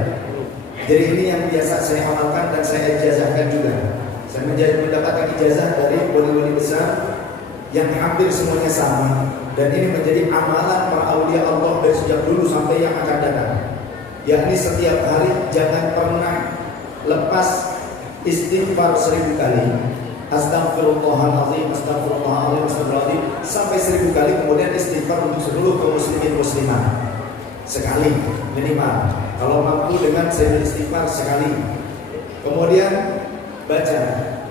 Jadi ini yang biasa saya amalkan dan saya ijazahkan juga. Saya mendapatkan ijazah dari wali-wali besar yang hampir semuanya sama, dan ini menjadi amalan para aulia Allah dari sejak dulu sampai yang akan datang. Yakni setiap hari jangan pernah lepas istighfar 1000 kali. Astagfirullahaladzim, astagfirullahaladzim, astagfirullahaladzim sampai 1000 kali. Kemudian istighfar untuk seluruh kaum muslimin muslimah sekali minimal. Kalau mampu dengan saya istighfar sekali. Kemudian baca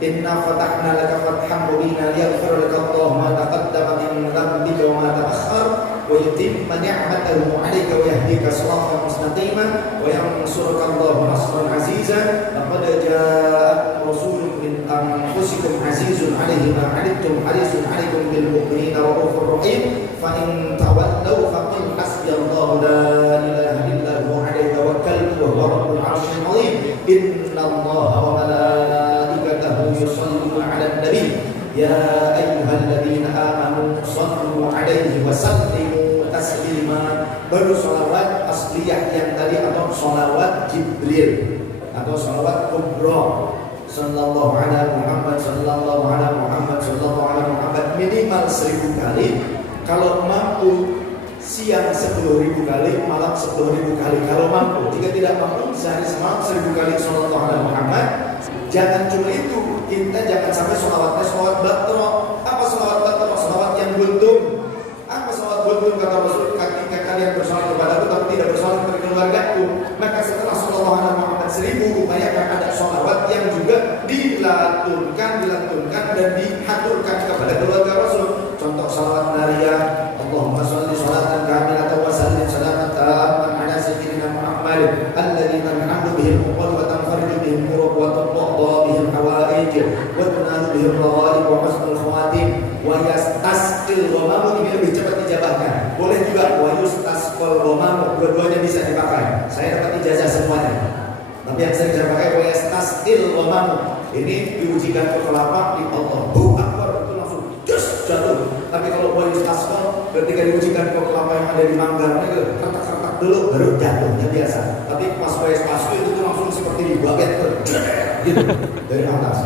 inna fatahna laka fathan mubina liyaghfir laka Allah ma taqaddama min dhanbika wa ma ta'akhkhar wa yutimma ni'matahu 'alayka wa yahdika siratan mustaqima wa yansuruka Allah nasran 'azizan. Laqad jaa'a rasulun min anfusikum 'azizun 'alayhi ma 'anittum harisun 'alaykum bil mu'minina ra'ufur rahim fa in tawallaw faqul hasbiyallahu la ilaha illa huwa 'alayhi tawakkaltu wa huwa rabbul 'arsyil 'azim. Innallaha wa malaikatahu yusholluna 'alan nabi ya ayyuhalladzina amanu shallu 'alaihi wa sallimu taslima. Baru sholawat asliyah yang tadi atau sholawat Jibril atau sholawat kubra sallallahu ala Muhammad sallallahu ala Muhammad sallallahu ala Muhammad minimal 1000 kali. Kalau mampu siang 10.000 kali, malam 10.000 kali kalau mampu. Jika tidak mampu sehari semalam 1000 kali sallallahu ala Muhammad. Jangan cuma itu, kita jangan sampai sholawatnya sholawat batrok. Apa sholawat batrok? Sholawat yang buntung. Apa sholawat buntung? Kata Rasul, ketika kalian bersolat kepada aku tapi tidak bersolat kepada keluargaku, maka setelah sallallahu ala Muhammad 1000 upayakan ada sholawat yang juga dilantunkan dan dihaturkan kepada keluarga Rasul. wa yastasqil ghamamu ini lebih cepat ijabahnya. Boleh juga wa yustasqal ghamamu, dua-duanya bisa dipakai. Saya dapat ijazah semuanya. Tapi yang sering saya pakai wa yastasqil ghamamu. Ini diujikan ke kelapa di Allah. Akbar itu langsung just jatuh. Tapi kalau wa yustasqal ketika diujikan ke kelapa yang ada di manggar itu retak-retak dulu baru jatuhnya biasa. Tapi pas wa yastasqil itu langsung seperti dibabet gitu dari atas.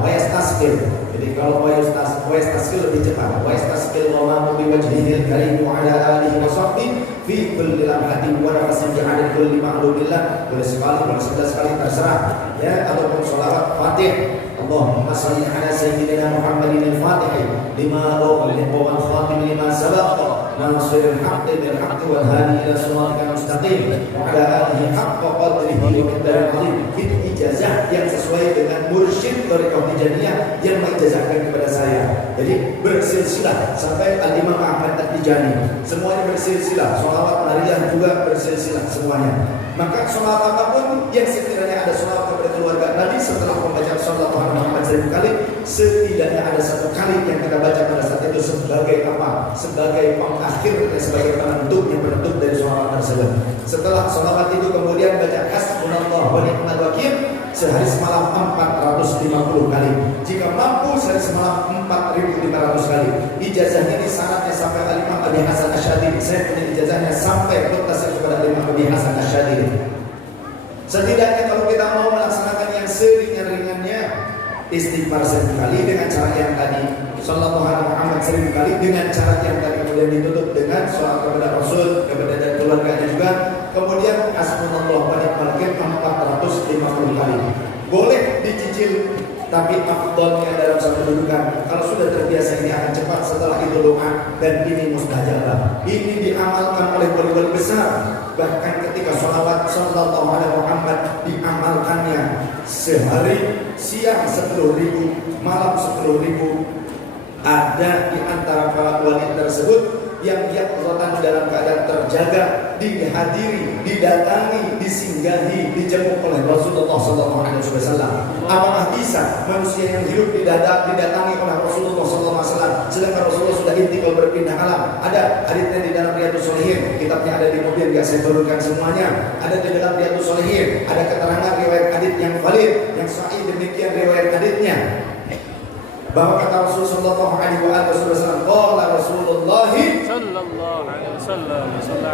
Wa yastasqil. Jadi kalau wa yastasqil lebih cepat. Wa yastasqil ghamamu bi wajhihil karim wa ala alihi wa sahbihi fi kulli lamhatin wa nafasin bi adad kulli ma'lumillah. Boleh sekali, boleh 11 kali terserah ya, ataupun sholawat Fatih. Allahumma shalli ala sayyidina Muhammadin al-Fatih lima ughliqa wal khatim lima sabaqa nasiril haqqi bil haqqi wal hadi ila siratal mustaqim wa ala alihi haqqa qadrihi wa miqdaril azim. Itu ijazah yang sesuai dengan mursyid Thariqah Tijaniyah yang mengijazahkan kepada saya. Jadi bersilsilah sampai Al-Imam Ahmad At-Tijani, semuanya bersilsilah. Sholawat Nariyah juga bersilsilah semuanya. Maka sholawat apapun yang sekiranya ada sholawat kepada keluarga Nabi setelah membaca sholawat Muhammad 1000 kali, setidaknya ada 1 kali yang kita baca pada saat itu sebagai apa? Sebagai pengakhir dan sebagai penutup yang penutup dari sholawat tersebut. Setelah sholawat itu kemudian baca hasbunallah wa ni'mal wakil sehari semalam 450 kali. Jika mampu sehari semalam 4500 kali. Ijazahnya ini syaratnya sampai Al-Imam Abi Hasan Asy'adili. Saya punya ijazahnya sampai bertasir kepada Al-Imam Abi Hasan Asy'adili. Setidaknya kalau kita mau melaksanakan yang seringan-ringannya, istighfar 1000 kali dengan cara yang tadi, sallallahu alaihi Muhammad 1000 kali dengan cara yang tadi, kemudian ditutup dengan sholawat kepada Rasul, kepada dan keluarganya juga. Kemudian hasbunallah wa ni'mal wakil 450 kali. Boleh dicicil, tapi afdalnya dalam satu kedudukan. Kalau sudah terbiasa ini akan cepat, setelah itu doa, dan ini mustajabah. Ini diamalkan oleh wali-wali besar. Bahkan ketika sholawat sallallahu alaihi Muhammad diamalkannya sehari, siang 10.000, malam 10.000. Ada di antara para wali tersebut yang yaqzatan dalam keadaan terjaga, dihadiri, didatangi, disinggahi, dijenguk oleh Rasulullah SAW. Apakah bisa manusia yang hidup didatangi oleh Rasulullah SAW sedangkan Rasulullah sudah intikal berpindah alam? Ada hadisnya di dalam Riyadhus Shalihin, kitabnya ada di mobil, nggak saya turunkan semuanya. Ada di dalam Riyadhus Shalihin, ada keterangan riwayat hadits yang valid, yang sahih, demikian riwayat haditsnya. Bahwa kata Rasulullah sallallahu alaihi wasallam, qala Rasulullah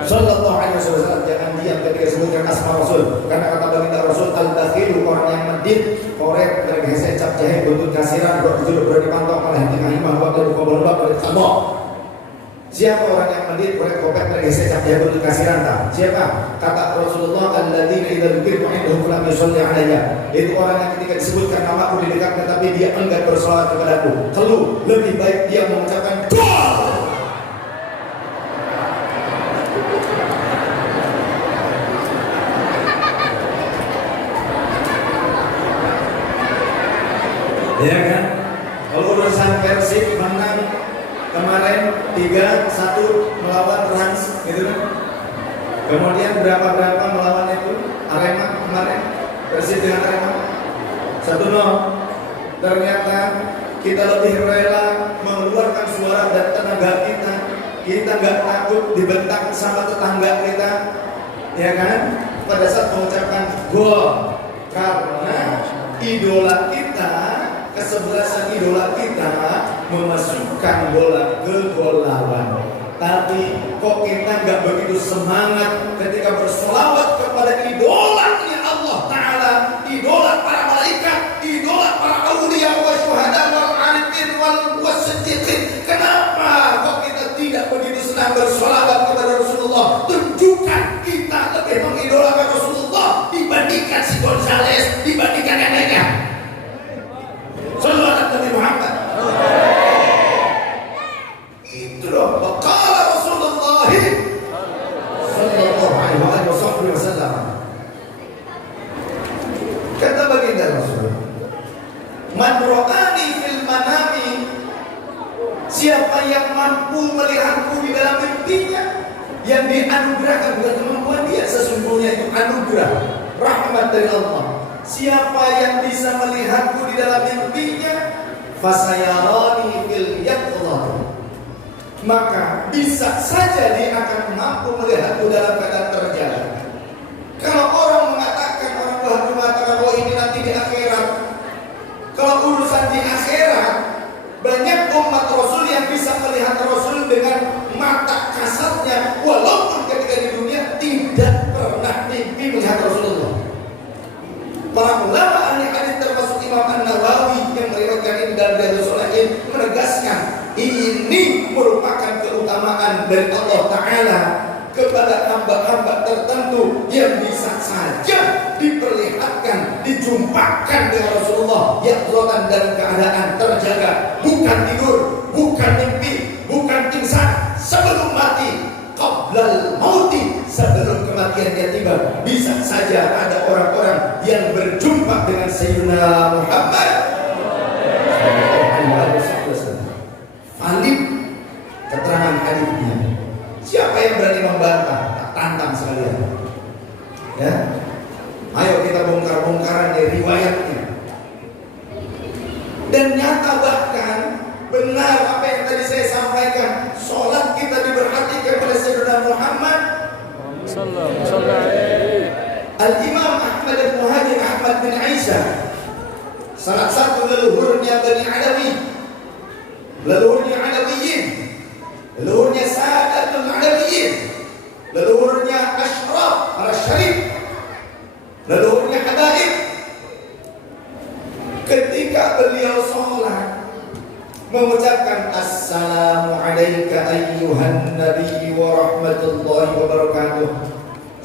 sallallahu alaihi wasallam, jangan diam ketika sebutkan asma Rasul, karena kata baginda Rasul, al-bakhil, orang yang medit, korek, bergesek, cap jahe, buntut kasiran, berjuluk berdipantau oleh tengah imam, waktu kubur bab bersama. Siapa orang yang medit, korek, kopek, bergesek, cap jahe, buntut kasiran? Siapa? Kata Rasulullah, alladzina idza dzukirtu indahum lam yusalli alayya. Itu orang yang ketika disebutkan namaku di dekatnya tapi dia enggan bersolawat kepadaku. Keluh, lebih baik dia mengucapkan doa. Ya kan? Kalau urusan Persib menang kemarin 3-1 melawan Rans, gitu kan? Kemudian berapa melawan itu Arema kemarin, Persib dengan Arema 1-0. Ternyata kita lebih rela mengeluarkan suara dan tenaga kita. Kita nggak takut dibentak sama tetangga kita, ya kan? Pada saat mengucapkan gol, karena idola kita, kesebelasan idola kita memasukkan bola ke gol lawan. Tapi kok kita nggak begitu semangat ketika bersolawat kepada idolanya Allah Ta'ala, idola para malaikat, idola para awliya wa syuhada wal arifin wal wasiddiqin. Kenapa kok kita tidak begitu senang bersolawat kepada Rasulullah? Tunjukkan kita lebih mengidolakan Rasulullah dibandingkan si Gonzales, dibandingkan yang lainnya. Sallallahu alaihi Muhammad. Itu loh, bakal Rasulullah sallallahu alaihi wasallam. Kata baginda Rasul, man ra'ani fil manami, siapa yang mampu melihatku di dalam mimpinya, yang dianugerahkan bukan kemampuan dia, sesungguhnya itu anugerah, rahmat dari Allah. Siapa yang bisa melihatku di dalam mimpinya, fasayarani fil yaqdhah, maka bisa saja dia akan mampu melihatku dalam keadaan terjaga. Kalau orang mengatakan bahwa ini nanti di akhirat, kalau urusan di akhirat, banyak umat Rasul yang bisa melihat Rasul dengan mata kasatnya, walaupun ketika di dunia tidak pernah mimpi melihat Rasulullah. Para ulama ahli hadis termasuk Imam An-Nawawi yang meriwayatkan ini dan Riyadhus Shalihin menegaskan ini merupakan keutamaan dari Allah Ta'ala kepada hamba-hamba tertentu yang bisa saja diperlihatkan, dijumpakan dengan Rasulullah yaqdhatan dalam keadaan terjaga, bukan tidur, bukan mimpi, bukan pingsan, sebelum mati, qablal mauti, sebelum kematian dia tiba. Bisa saja ada orang-orang yang berjumpa dengan Sayyidina Muhammad valid keterangan hadisnya. Siapa yang berani membantah? Tantang sekalian. Ya, ayo kita bongkar-bongkaran dari riwayatnya. Dan nyata bahkan benar apa yang tadi saya sampaikan. Sholat kita diperhatikan oleh Sayyidina Muhammad sallallahu alaihi. Al-Imam Ahmad Al-Muhajir Ahmad bin Aisyah, salah satu leluhurnya Bani Adawi, leluhurnya Adawiyin, leluhurnya Sa'adatul Adawiyin, leluhurnya Ashraf Al-Syarif, leluhurnya Habaib. Ketika beliau sholat mengucapkan assalamu alayka ayyuhan nabi wa rahmatullahi wa barakatuh,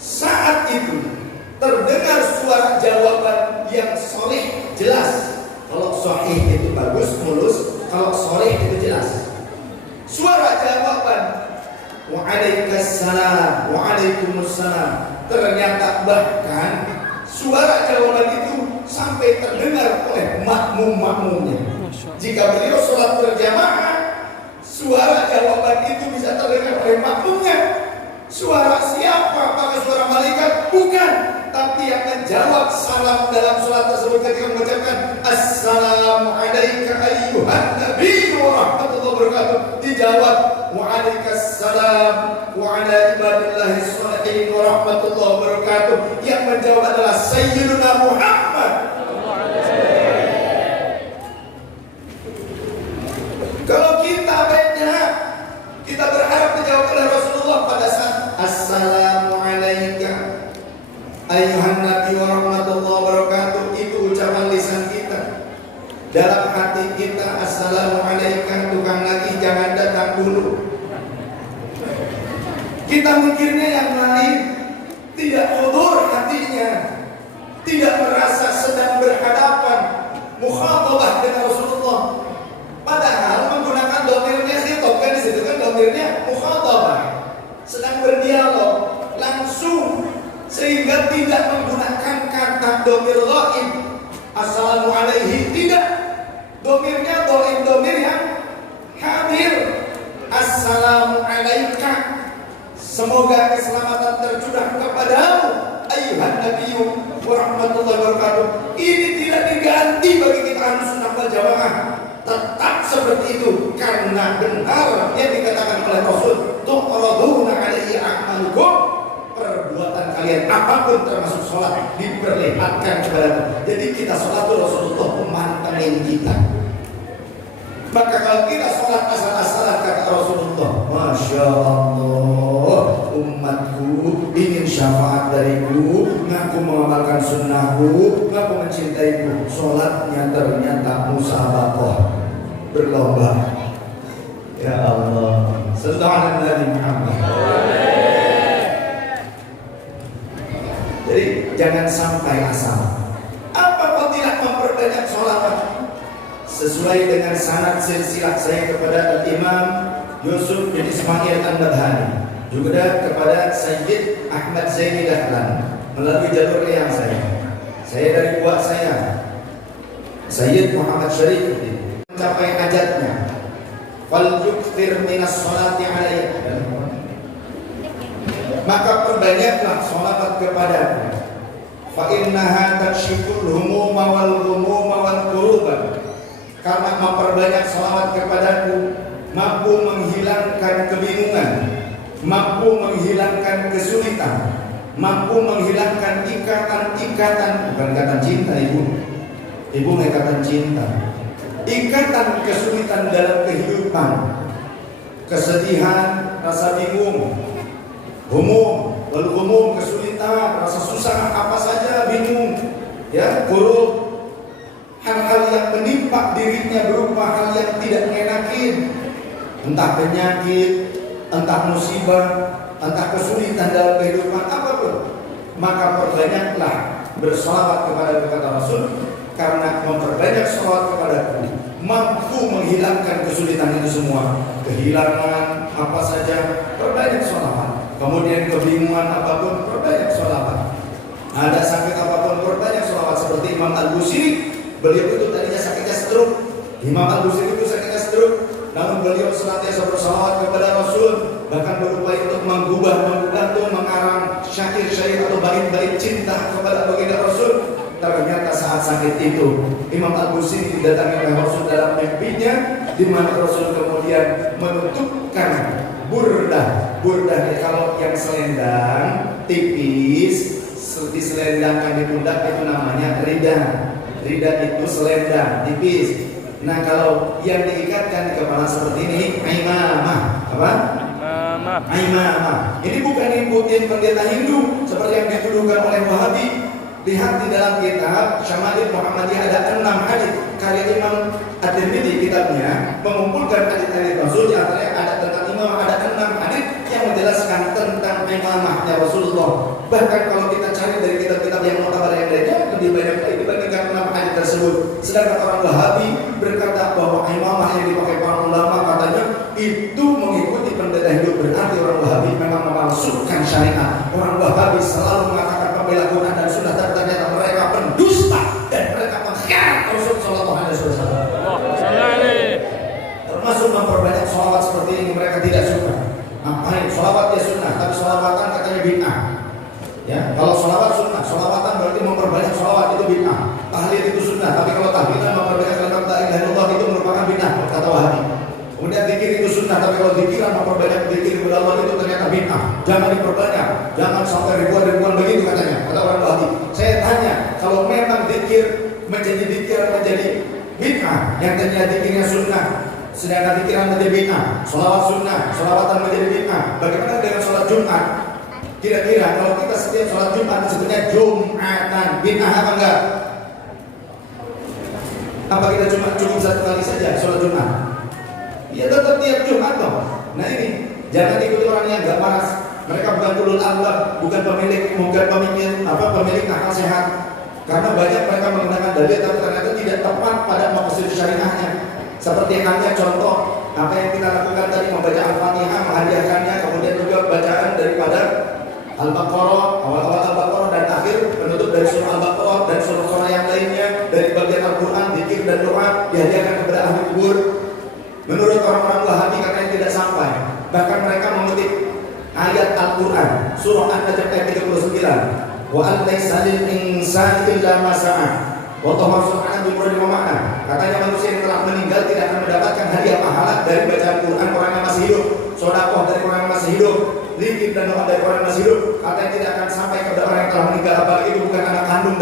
saat itu terdengar suara jawaban yang sholih, jelas. Kalau sahih itu bagus, mulus. Kalau sholih itu jelas. Suara jawaban waalaikumsalam, waalaikumsalam. Ternyata bahkan suara jawaban itu sampai terdengar oleh makmum-makmumnya. Jika beliau sholat berjamaah, suara jawaban itu bisa terdengar oleh makmumnya. Suara siapa? Apakah suara malaikat? Bukan. Tapi yang menjawab salam dalam sholat tersebut ketika mengucapkan assalamu alayka ayyuhan nabi wa rahmatullahi wabarakatuh, dijawab waalaikumsalam wa ala ibadillahi sholihin wa rahmatullahi wabarakatuh. Yang menjawab adalah Sayyidina Muhammad. Kalau kita beda, kita berharap dijawab oleh Rasulullah pada saat assalamu alayka ayyuhan nabi wa rahmatullahi wabarakatuh, itu ucapan lisan kita. Dalam hati kita assalamu alayka, tukang lagi jangan datang dulu. Kita mikirnya yang lain, tidak hudur hatinya, tidak merasa sedang berhadapan mukhatabah dengan Rasulullah. Padahal menggunakan domirnya khitab, kan di situ kan domirnya mukhatabah, sedang berdialog langsung, sehingga tidak menggunakan kata domir ghaib assalamu alaihi, tidak. Domirnya domir yang hadir, assalamu alaika, semoga keselamatan tercurah kepadamu ayyuhan nabiyyu wa rahmatullahi wabarakatuh. Ini tidak diganti bagi kita Ahlussunnah wal Jamaah, tetap seperti itu, karena benar yang dikatakan oleh Rasul, tu'raduna alaihi a'malukum, perbuatan kalian apapun termasuk sholat diperlihatkan kepada. Jadi kita sholat itu Rasulullah memantengin kita. Maka kalau kita sholat asal-asalan kata Rasulullah, Masya Allah, umatku ingin syafaat dariku, ngaku mengamalkan sunnahku, ngaku mencintaiku, sholatnya ternyata musabaqah, berlomba. Ya Allah, sallallahu alaihi Muhammad. Jadi jangan sampai asal. Apa fadilah memperbanyak sholawat? Sesuai dengan sanad silsilah saya kepada Imam Yusuf bin Ismail An-Nabhani, juga kepada Sayyid Ahmad Zaini Dahlan melalui jalur yang saya dari buat saya Sayyid Muhammad Syarif mencapai hajatnya, fal yukthir minas sholati alaihi, maka perbanyaklah sholawat kepadaku, fa innaha takshiful humuma wal ghumuma wal kuruban, karena memperbanyak salawat kepadaku mampu menghilangkan kebingungan, mampu menghilangkan kesulitan, mampu menghilangkan ikatan-ikatan, bukan ikatan cinta ibu ikatan cinta, ikatan kesulitan dalam kehidupan, kesedihan, rasa bingung, umum kesulitan, rasa susah apa saja bingung, ya, buruk, hal-hal yang menimpa dirinya berupa hal yang tidak mengenakin, entah penyakit, entah musibah, entah kesulitan dalam kehidupan apapun, maka perbanyaklah bersolawat kepada kata Rasul, karena memperbanyak solawat kepadaku mampu menghilangkan kesulitan itu semua, kehilangan apa saja, perbanyak solawat. Kemudian kebingungan apapun, perbanyak solawat. Ada sakit apapun, perbanyak solawat. Seperti Imam Al-Busiri, beliau itu tadinya sakitnya stroke. Imam Al-Busiri itu sakitnya stroke, namun beliau senantiasa bersolawat kepada Rasul, bahkan berupaya untuk mengubah mengarang syair-syair atau bait-bait cinta kepada baginda Rasul. Ternyata saat sakit itu Imam Al-Busiri didatangi oleh Rasul dalam mimpinya, di mana Rasul kemudian menutupkan burdah kalau yang selendang tipis diselendangkan di pundak itu namanya rida itu selendang tipis. Nah kalau yang diikatkan di kepala seperti ini aimamah, apa? Aimamah. Ini bukan ikutin pendeta Hindu seperti yang dituduhkan oleh Wahabi. Lihat di dalam kitab Syama'il Muhammadiyah ada 6 hadis karya Imam At-Tirmidzi, kitabnya mengumpulkan hadis-hadis Rasul, yang ada tentang imam, ada 6 hadis yang menjelaskan tentang imamahnya Rasulullah. Bahkan kalau kita cari dari kitab-kitab yang mutabar yang lainnya lebih banyak lagi dibandingkan 6 hadis tersebut. Sedangkan orang Wahabi berkata bahwa imamah yang dipakai para ulama katanya itu mengikuti pendeta Hindu, berarti orang Wahabi memang memalsukan syariat. Orang Wahabi selalu mengatakan pembela Quran dan Sunnah, ternyata mereka pendusta dan mereka pengkhianat Rasul sallallahu alaihi wasallam. Termasuk memperbanyak sholawat seperti ini mereka tidak suka. Ngapain? Sholawat ya sunnah, tapi sholawatan katanya bid'ah. Ya, kalau sholawat sunnah, sholawatan berarti memperbanyak sholawat itu bid'ah. Tahlil itu sunnah, tapi kalau tahlilan memperbanyak kalimat la ilaha illallah itu merupakan bid'ah kata Wahabi. Kemudian zikir itu sunnah, tapi kalau zikiran memperbanyak zikir kepada Allah itu ternyata bid'ah. Jangan diperbanyak, jangan sampai ribuan begitu katanya kata orang Wahabi. Saya tanya, kalau memang zikir menjadi bid'ah, yang tadinya zikirnya sunnah, sedangkan zikiran menjadi bid'ah, sholawat sunnah, sholawatan menjadi bid'ah, bagaimana dengan sholat Jumat? Kira-kira kalau kita setiap sholat Jumat disebutnya Jumatan, bid'ah apa enggak? Apa kita cuma cukup satu kali saja sholat Jumat? Ya tetap tiap Jumat dong. Nah ini jangan ikuti orang yang gak waras. Mereka bukan ulul albab, bukan pemilik akal sehat. Karena banyak mereka menggunakan dalil tapi ternyata tidak tepat pada maksud syariahnya. Seperti halnya contoh apa yang kita lakukan tadi, membaca Al-Fatihah, menghadiahkannya, kemudian juga bacaan daripada Al-Baqarah, awal-awal Al-Baqarah dan akhir penutup dari surah Al-Baqarah dan surah-surah yang lainnya dari bagian Al-Quran, zikir dan doa dihadiahkan kepada ahli kubur. Menurut orang-orang Wahabi katanya tidak sampai. Bahkan mereka mengutip ayat Al-Quran surah An-Najm ayat 39, wa an laysa lil insani illa ma sa'a. Wallahu subhanahu wa ta'ala. Katanya manusia yang telah meninggal tidak akan mendapatkan hadiah pahala dari bacaan Quran orang yang masih hidup, sedekah dari orang yang masih hidup, zikir dan doa dari orang yang masih hidup. Katanya tidak akan sampai kepada orang yang telah meninggal, apalagi itu bukan anak kandung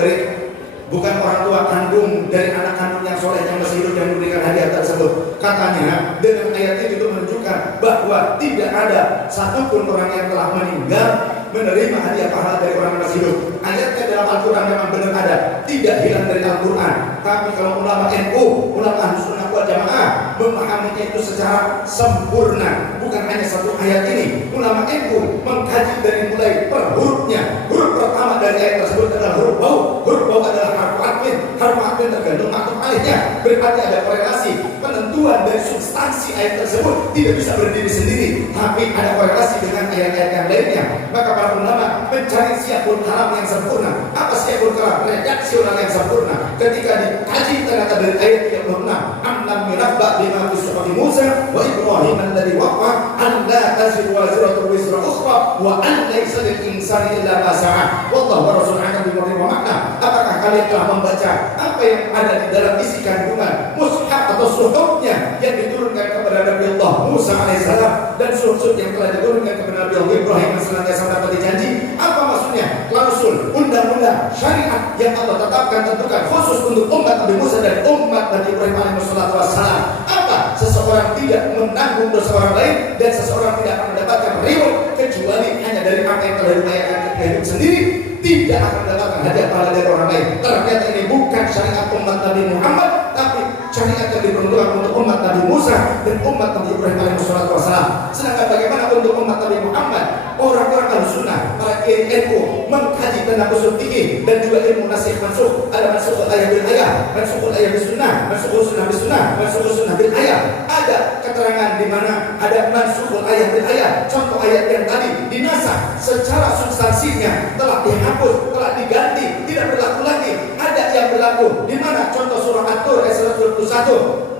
bukan orang tua kandung dari anak kandung yang soleh yang masih hidup yang memberikan hadiah tersebut. Katanya dengan ayat itu menunjukkan bahwa tidak ada satupun orang yang telah meninggal menerima hadiah pahala dari orang yang masih hidup. Ayatnya dalam Al-Quran memang benar ada, tidak hilang dari Al-Quran. Tapi kalau ulama NU, ulama Ahlussunnah wal Jamaah memahaminya itu secara sempurna, bukan hanya satu ayat ini. Ulama NU mengkaji dari mulai per hurufnya. Huruf pertama dari ayat tersebut adalah huruf bau. Huruf bau adalah harfu atfin. Harfu atfin tergantung maksud alihnya. Berarti ada korelasi. Penentuan dari substansi ayat tersebut tidak bisa berdiri sendiri, tapi ada korelasi dengan ayat-ayat yang lainnya. Maka para ulama mencari syiakul kalam yang sempurna. Apa syiakul kalam? Redaksional yang sempurna. Ketika dikaji ternyata dari ayat 36, amlam minabba bima fi suhuf Musa wa Ibrahim alladhi waqa an la taziru waziratun wizra ukhra wa an laysa lil insani illa ma sa'a. Wallahu wa rasuluhu akan diberi makna. Apakah kalian telah membaca apa yang ada di dalam isi kandungan mushaf atau suhufnya yang diturunkan kepada Nabi Allah Musa alaihissalam dan suhuf yang telah diturunkan kepada Nabi Allah Ibrahim yang senantiasa menepati janji. Apa maksudnya? Klausul, undang-undang, syariat yang Allah tetapkan tentukan khusus untuk umat Nabi Musa dan umat Nabi Ibrahim alaihissalam. Apa? Seseorang tidak menanggung dosa orang lain dan seseorang tidak akan mendapatkan reward kecuali hanya dari apa yang telah dibayarkan ke hidup sendiri. Tidak akan mendapatkan hadiah pahala dari orang lain. Ternyata ini bukan syariat umat Nabi Muhammad, tapi syariat yang diperuntukkan untuk umat Nabi Musa dan umat Nabi Ibrahim alaihissalam. Sedangkan bagaimana untuk umat Nabi Muhammad? Orang-orang Ahlussunnah, para kiai NU mengkaji tentang usul fikih dan juga ilmu nasikh mansukh. Ada mansukhul ayat bil ayat, mansukhul ayat bis sunnah, mansukhul sunnah bis sunnah, mansukhul sunnah bil ayat. Ada keterangan di mana ada mansukhul ayat bil ayat. Contoh ayat yang tadi dinasakh secara substansinya telah dihapus, telah diganti, tidak berlaku lagi. Ada yang berlaku di mana? Contoh surah At-Tur ayat 121.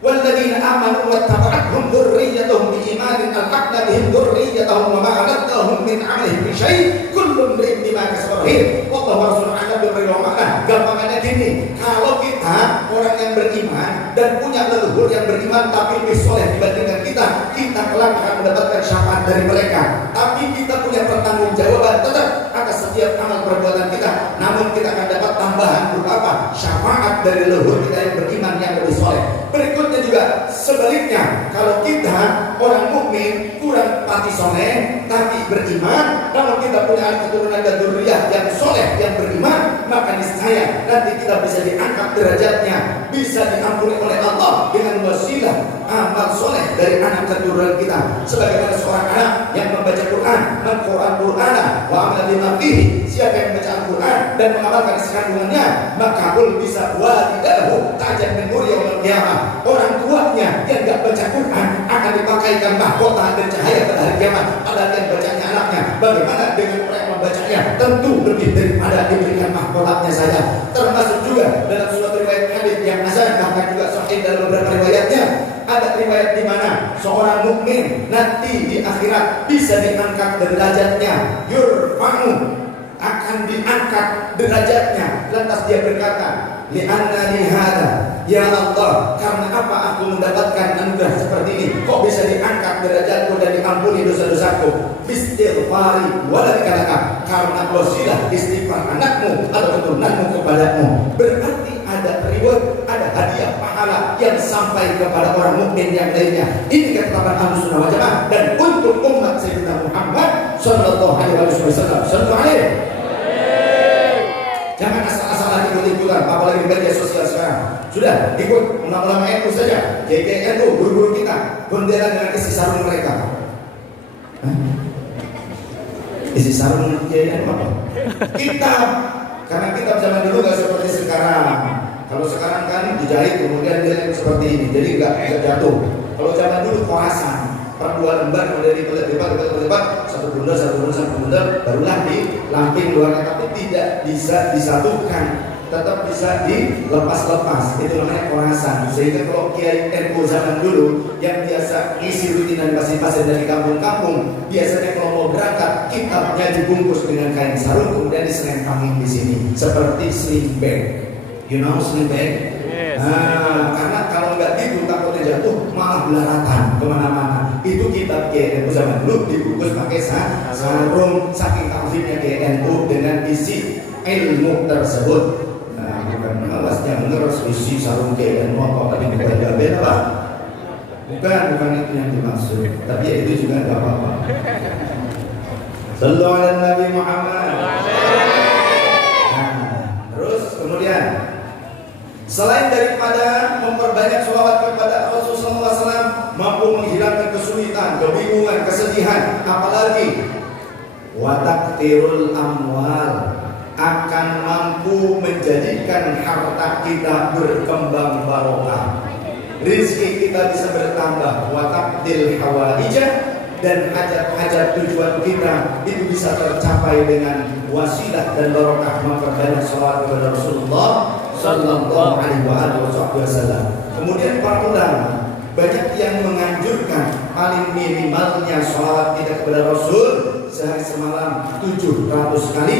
Walladzina amanu wattaba'athum dzurriyyatuhum biimanin alhaqna bihim dzurriyyatahum wa ma alatnahum min 'amalihim min syai' kullu imrin bima kasaba rahin wallahu rasulun a'lam bima ma'ana. Gampangannya gini, kalau kita orang yang beriman dan punya leluhur yang beriman tapi lebih soleh dibandingkan kita kelak akan mendapatkan syafaat dari mereka. Tapi kita punya pertanggungjawaban tetap atas setiap amal perbuatan kita. Namun kita akan dapat tambahan berupa apa? Syafaat dari leluhur kita yang beriman yang lebih soleh. Berikutnya juga sebaliknya, kalau kita orang mukmin kurang pati soleh tapi beriman, namun kita punya anak keturunan dan dzurriyyah yang soleh yang beriman, maka niscaya nanti kita bisa diangkat derajatnya, bisa diampuni oleh Allah dengan wasilah amal soleh dari anak keturunan kita. Sebagaimana seorang anak yang membaca Quran, Quran wa amal bima fihi, siapa yang membaca Al-Quran dan mengamalkan isi kandungannya, maka bisa walidahu ta'jan min nur yaumil qiyamah. Orang tuanya yang enggak baca Quran akan dipakaikan mahkota dan cahaya pada hari kiamat, padahal yang bacanya anaknya. Bagaimana dengan orang yang membacanya? Tentu lebih daripada diberikan mahkotanya saja. Termasuk juga dalam suatu riwayat hadis yang hasan, bahkan juga sahih dalam beberapa riwayatnya. Ada riwayat di mana seorang mukmin nanti di akhirat bisa diangkat derajatnya, yurfa'u, akan diangkat derajatnya. Lantas dia berkata, li'anna lihada, ya Allah, karena apa aku mendapatkan anugerah seperti ini? Kok bisa diangkat derajatku dan diampuni dosa-dosaku? Istighfari waladika, karena wasilah istighfar anakmu atau keturunanmu kepadamu. Berarti ada reward, ada hadiah pahala yang sampai kepada orang mukmin yang lainnya. Ini ketetapan Ahlussunnah wal Jamaah dan untuk umat Sayyidina Muhammad sallallahu alaihi wasallam. Sallallahu alaihi. Jangan asal-asalan ikut-ikutan, apalagi media sosial sekarang. Sudah ikut ulama-ulama NU saja, NU, guru-guru kita, bendera dengan isi sarung mereka. Isi sarung NU apa? Kitab. Karena kitab zaman dulu nggak seperti sekarang. Kalau sekarang kan dijahit kemudian dia seperti ini, jadi nggak jatuh. Kalau zaman dulu korasan, per 2 lembar kemudian dilebat, satu bundar, barulah di lamping luarnya, tapi tidak bisa disatukan, tetap bisa dilepas-lepas. Itu namanya korasan. Sehingga kalau kiai NU zaman dulu yang biasa isi rutinan pasien-pasien dari kampung-kampung, biasanya kalau mau berangkat kitabnya dibungkus dengan kain sarung kemudian diselempangin di sini seperti sling bag. You know sling bag? Yes. Karena kalau nggak gitu takutnya jatuh malah belaratan kemana-mana. Itu kitab KNU zaman dulu dibungkus pakai sarung, saking takzimnya KNU dengan isi ilmu tersebut. Nah, bukan malas jangan ngeres isi sarung KNU apa tadi bukan jabel apa? Bukan itu yang dimaksud. Tapi ya itu juga nggak apa-apa. Sallallahu alaihi Nabi Muhammad. Terus kemudian selain daripada memperbanyak sholawat kepada Rasulullah SAW, mampu menghilangkan kesulitan, kebingungan, kesedihan, apalagi wataktirul amwal, akan mampu menjadikan harta kita berkembang barokah, rizki kita bisa bertambah, wataktil hawaijah, dan hajat-hajat tujuan kita itu bisa tercapai dengan wasilah dan barokah memperbanyak sholawat kepada Rasulullah sallallahu alaihi wasallam. Kemudian para ulama banyak yang menganjurkan paling minimalnya sholawat kita kepada Rasul sehari semalam 700 kali.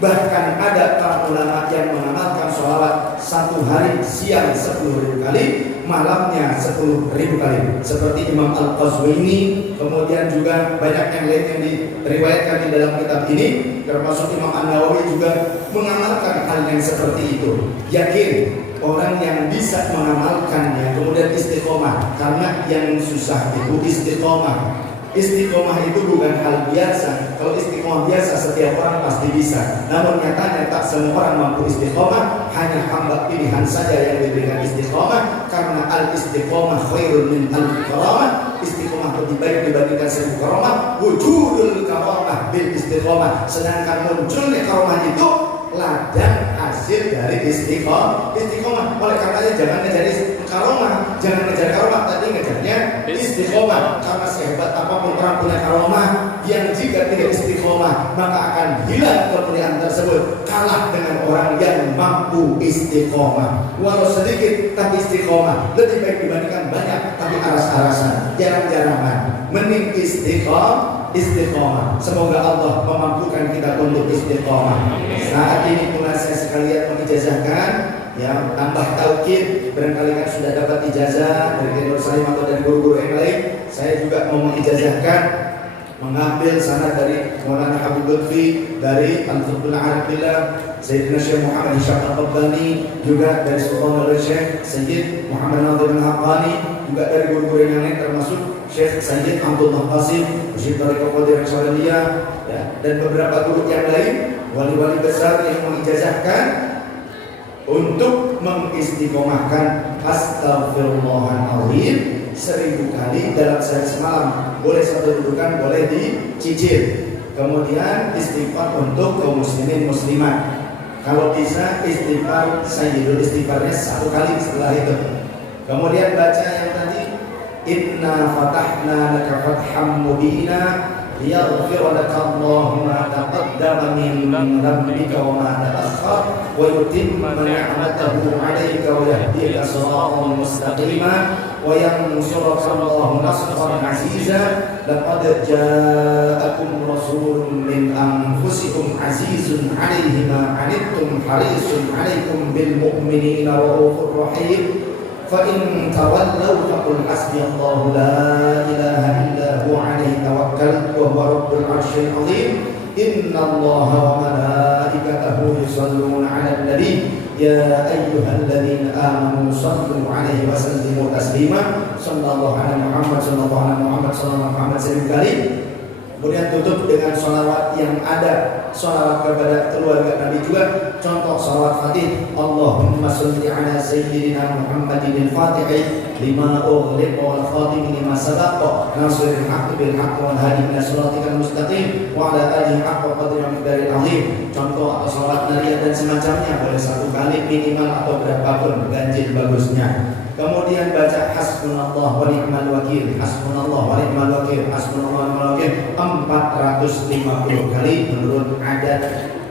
Bahkan ada para ulama yang mengamalkan sholawat satu hari siang 10.000 kali, malamnya 10.000 kali. Seperti Imam Al-Qazwini, kemudian juga banyak yang lain yang diriwayatkan di dalam kitab ini, termasuk Imam An-Nawawi juga mengamalkan hal yang seperti itu. Yakin orang yang bisa mengamalkannya kemudian istiqomah, karena yang susah itu istiqomah. Istiqomah itu bukan hal biasa. Kalau istiqomah biasa setiap orang pasti bisa. Namun nyatanya tak semua orang mampu istiqomah. Hanya hamba pilihan saja yang diberikan istiqomah. Karena al-istiqomah khairun min al-karamah. Istiqomah lebih baik dibandingkan 1000 karamah. Wujudul karamah bil istiqomah. Sedangkan munculnya karamah itu ladang hasil dari istiqomah. Oleh karenanya jangan ngejar karomah, jangan ngejar karomah, tadi ngejarnya istiqomah. Karena sehebat apapun orang punya karomah, yang jika tidak istiqomah maka akan hilang kemuliaan tersebut, kalah dengan orang yang mampu istiqomah. Walau sedikit tapi istiqomah, lebih baik dibandingkan banyak tapi aras-arasan, jarang-jarangan. Mending istiqomah. Semoga Allah memampukan kita untuk istiqomah. Saat ini pula saya sekalian mengijazahkan, ya, tambah taukid. Barangkali kan sudah dapat ijazah dari Nur Salim atau dari guru-guru yang lain. Saya juga mau mengijazahkan, mengambil sanad dari Maulana Habib Lutfi, dari Al-Qutbul Arabillah, Sayyidina Syekh Muhammad Hisham Al-Qabbani, juga dari Sultan Al-Syekh Sayyid Muhammad Nadir Al-Haqqani, juga dari guru-guru yang lain termasuk Syekh Sayyid Abdullah Qasim, Syekh Tariqah Qadir Syariyah, ya, dan beberapa guru yang lain, wali-wali besar yang mengijazahkan untuk mengistiqomahkan Astaghfirullahaladzim 1000 kali dalam sehari semalam. Boleh satu dudukan, boleh dicicil. Kemudian istighfar untuk kaum muslimin muslimat. Kalau bisa istighfar sayyidul istighfarnya 1 kali setelah itu. Kemudian baca yang tadi, Inna fatahna laka fatham mubina liyaghfira laka Allahu ma taqaddama min dhanbika wa ma ta'akhkhar wa yutimma ni'matahu 'alaika wa yahdika siratan mustaqima wa yansuraka Allahu nasran 'aziza. Laqad ja'akum rasulun min anfusikum 'azizun 'alaihi ma 'anittum harisun 'alaikum bil mu'minina ra'ufur rahim. فَإِن تَوَلَّوْا فَقُلْ حَسْبِيَ اللَّهُ لَا إِلَهَ إِلَّا هُوَ عَلَيْهِ تَوَكَّلْتُ وَهُوَ رَبُّ الْعَرْشِ الْعَظِيمِ إِنَّ اللَّهَ وَمَلَائِكَتَهُ يُصَلُّونَ عَلَى النَّبِيِّ يَا أَيُّهَا الَّذِينَ آمَنُوا صَلُّوا عَلَيْهِ وَسَلِّمُوا تَسْلِيمًا صلى الله على محمد صلى الله على محمد صلى الله على Muhammad 1000 kali. Kemudian tutup dengan sholawat yang ada, sholawat kepada keluarga Nabi juga. Contoh sholawat Fatih, Allahumma sholli ala sayyidina Muhammadin al-Fatih lima ughliqa wal khatim lima sabaqa nasiril haqqi bil haqqi wal hadi ila siratikal mustaqim wa ala alihi haqqa qadri wa miqdaril azim. Contoh atau sholawat nariyah dan semacamnya, boleh 1 kali minimal atau berapapun, ganjil bagusnya. Kemudian baca hasbunallah wa ni'mal wakil, hasbunallah wa ni'mal wakil, hasbunallah wa ni'mal wakil 450 kali menurut adat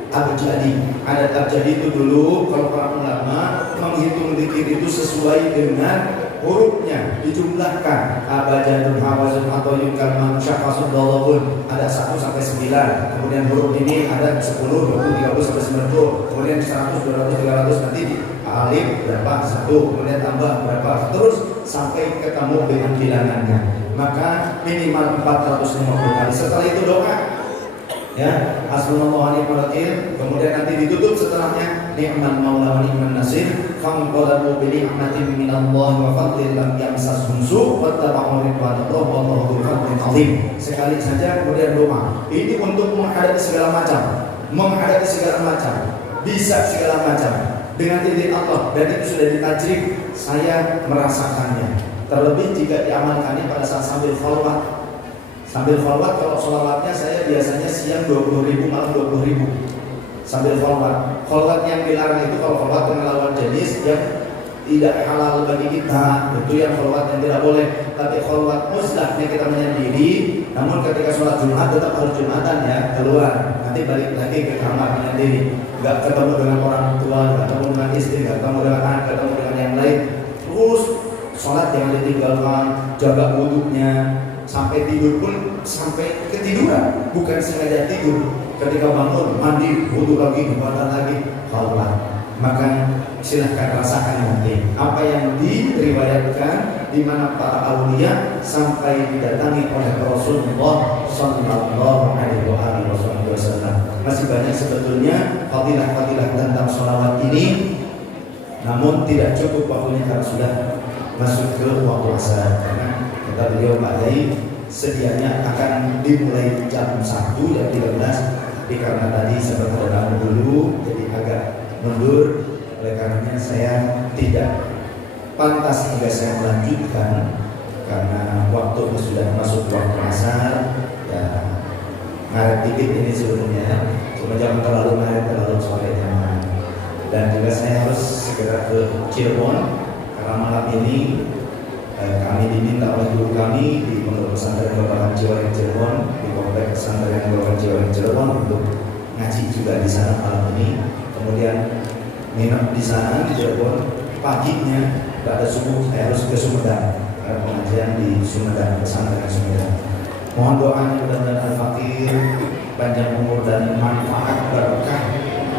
abjadi. Adat abjadi itu dulu kalau para ulama menghitung zikir itu sesuai dengan hurufnya, dijumlahkan. Abajadun hawazun atau yukal manusyafasud dalabun, ada 1 sampai 9. Kemudian huruf ini ada 10, 20, 30 sampai 90. Kemudian 100, 200, 300 nanti alif berapa? 1, kemudian tambah berapa? Terus sampai ketemu dengan bilangannya. Maka minimal 450 kali. Setelah itu doa, ya, hasbunallahu wa ni'mal wakil. Kemudian nanti ditutup setelahnya ni'mal maula wa ni'man nasir. Fanqalabu bi ni'matin minallahi wa fadlin lam yamsashum su' wattaba'u ridwanallah wallahu dzul fadlin 'adzim. Sekali saja kemudian doa. Ini untuk menghadapi segala macam, bisa segala macam dengan izin Allah, dan itu sudah ditajrik. Saya merasakannya. Terlebih jika diamalkannya pada saat sambil khalwat. Sambil khalwat, kalau sholawatnya saya biasanya siang 20.000, malam 20.000. Sambil khalwat. Khalwat yang dilarang itu kalau khalwat dengan lawan jenis yang tidak halal bagi kita, itu yang khalwat yang tidak boleh. Tapi khalwat muslahnya kita menyendiri. Namun ketika sholat Jumat tetap harus Jumatan, ya, keluar. Nanti balik lagi ke kamar menyendiri. Gak ketemu dengan orang tua, gak ketemu dengan istri, gak ketemu dengan anak, gak ketemu dengan yang lain. Terus sholat jangan ditinggalkan, jaga wudhunya. Sampai tidur pun sampai ketiduran, bukan sengaja tidur. Ketika bangun, mandi, wudhu lagi, badan lagi, khalwat. Maka silahkan rasakan nanti apa yang diriwayatkan di mana para aulia sampai didatangi oleh Rasulullah Sallallahu Alaihi Wasallam. Masih banyak sebetulnya fadilah-fadilah tentang sholawat ini, namun tidak cukup waktunya karena sudah masuk ke waktu asar. Karena kata beliau Pak Yai sedianya akan dimulai jam 1 jam 13, tapi karena tadi sempat ada dulu jadi agak mundur. Oleh karenanya saya tidak pantas jika saya melanjutkan karena waktu sudah masuk waktu asar. Ya, ngaret dikit ini sebelumnya, cuma jangan terlalu ngaret terlalu sore jangan. Dan juga saya harus segera ke Cirebon karena malam ini kami diminta oleh guru kami di Pondok Pesantren Babakan Ciwareng Cirebon, di Komplek Pesantren Babakan Ciwareng Cirebon untuk ngaji juga di sana malam ini. Kemudian nginep di sana di Cirebon, paginya pada subuh saya harus ke Sumedang karena pengajian di Sumedang, pesantren Sumedang. Mohon doanya mudah-mudahan Al-Fakir panjang umur dan manfaat berkah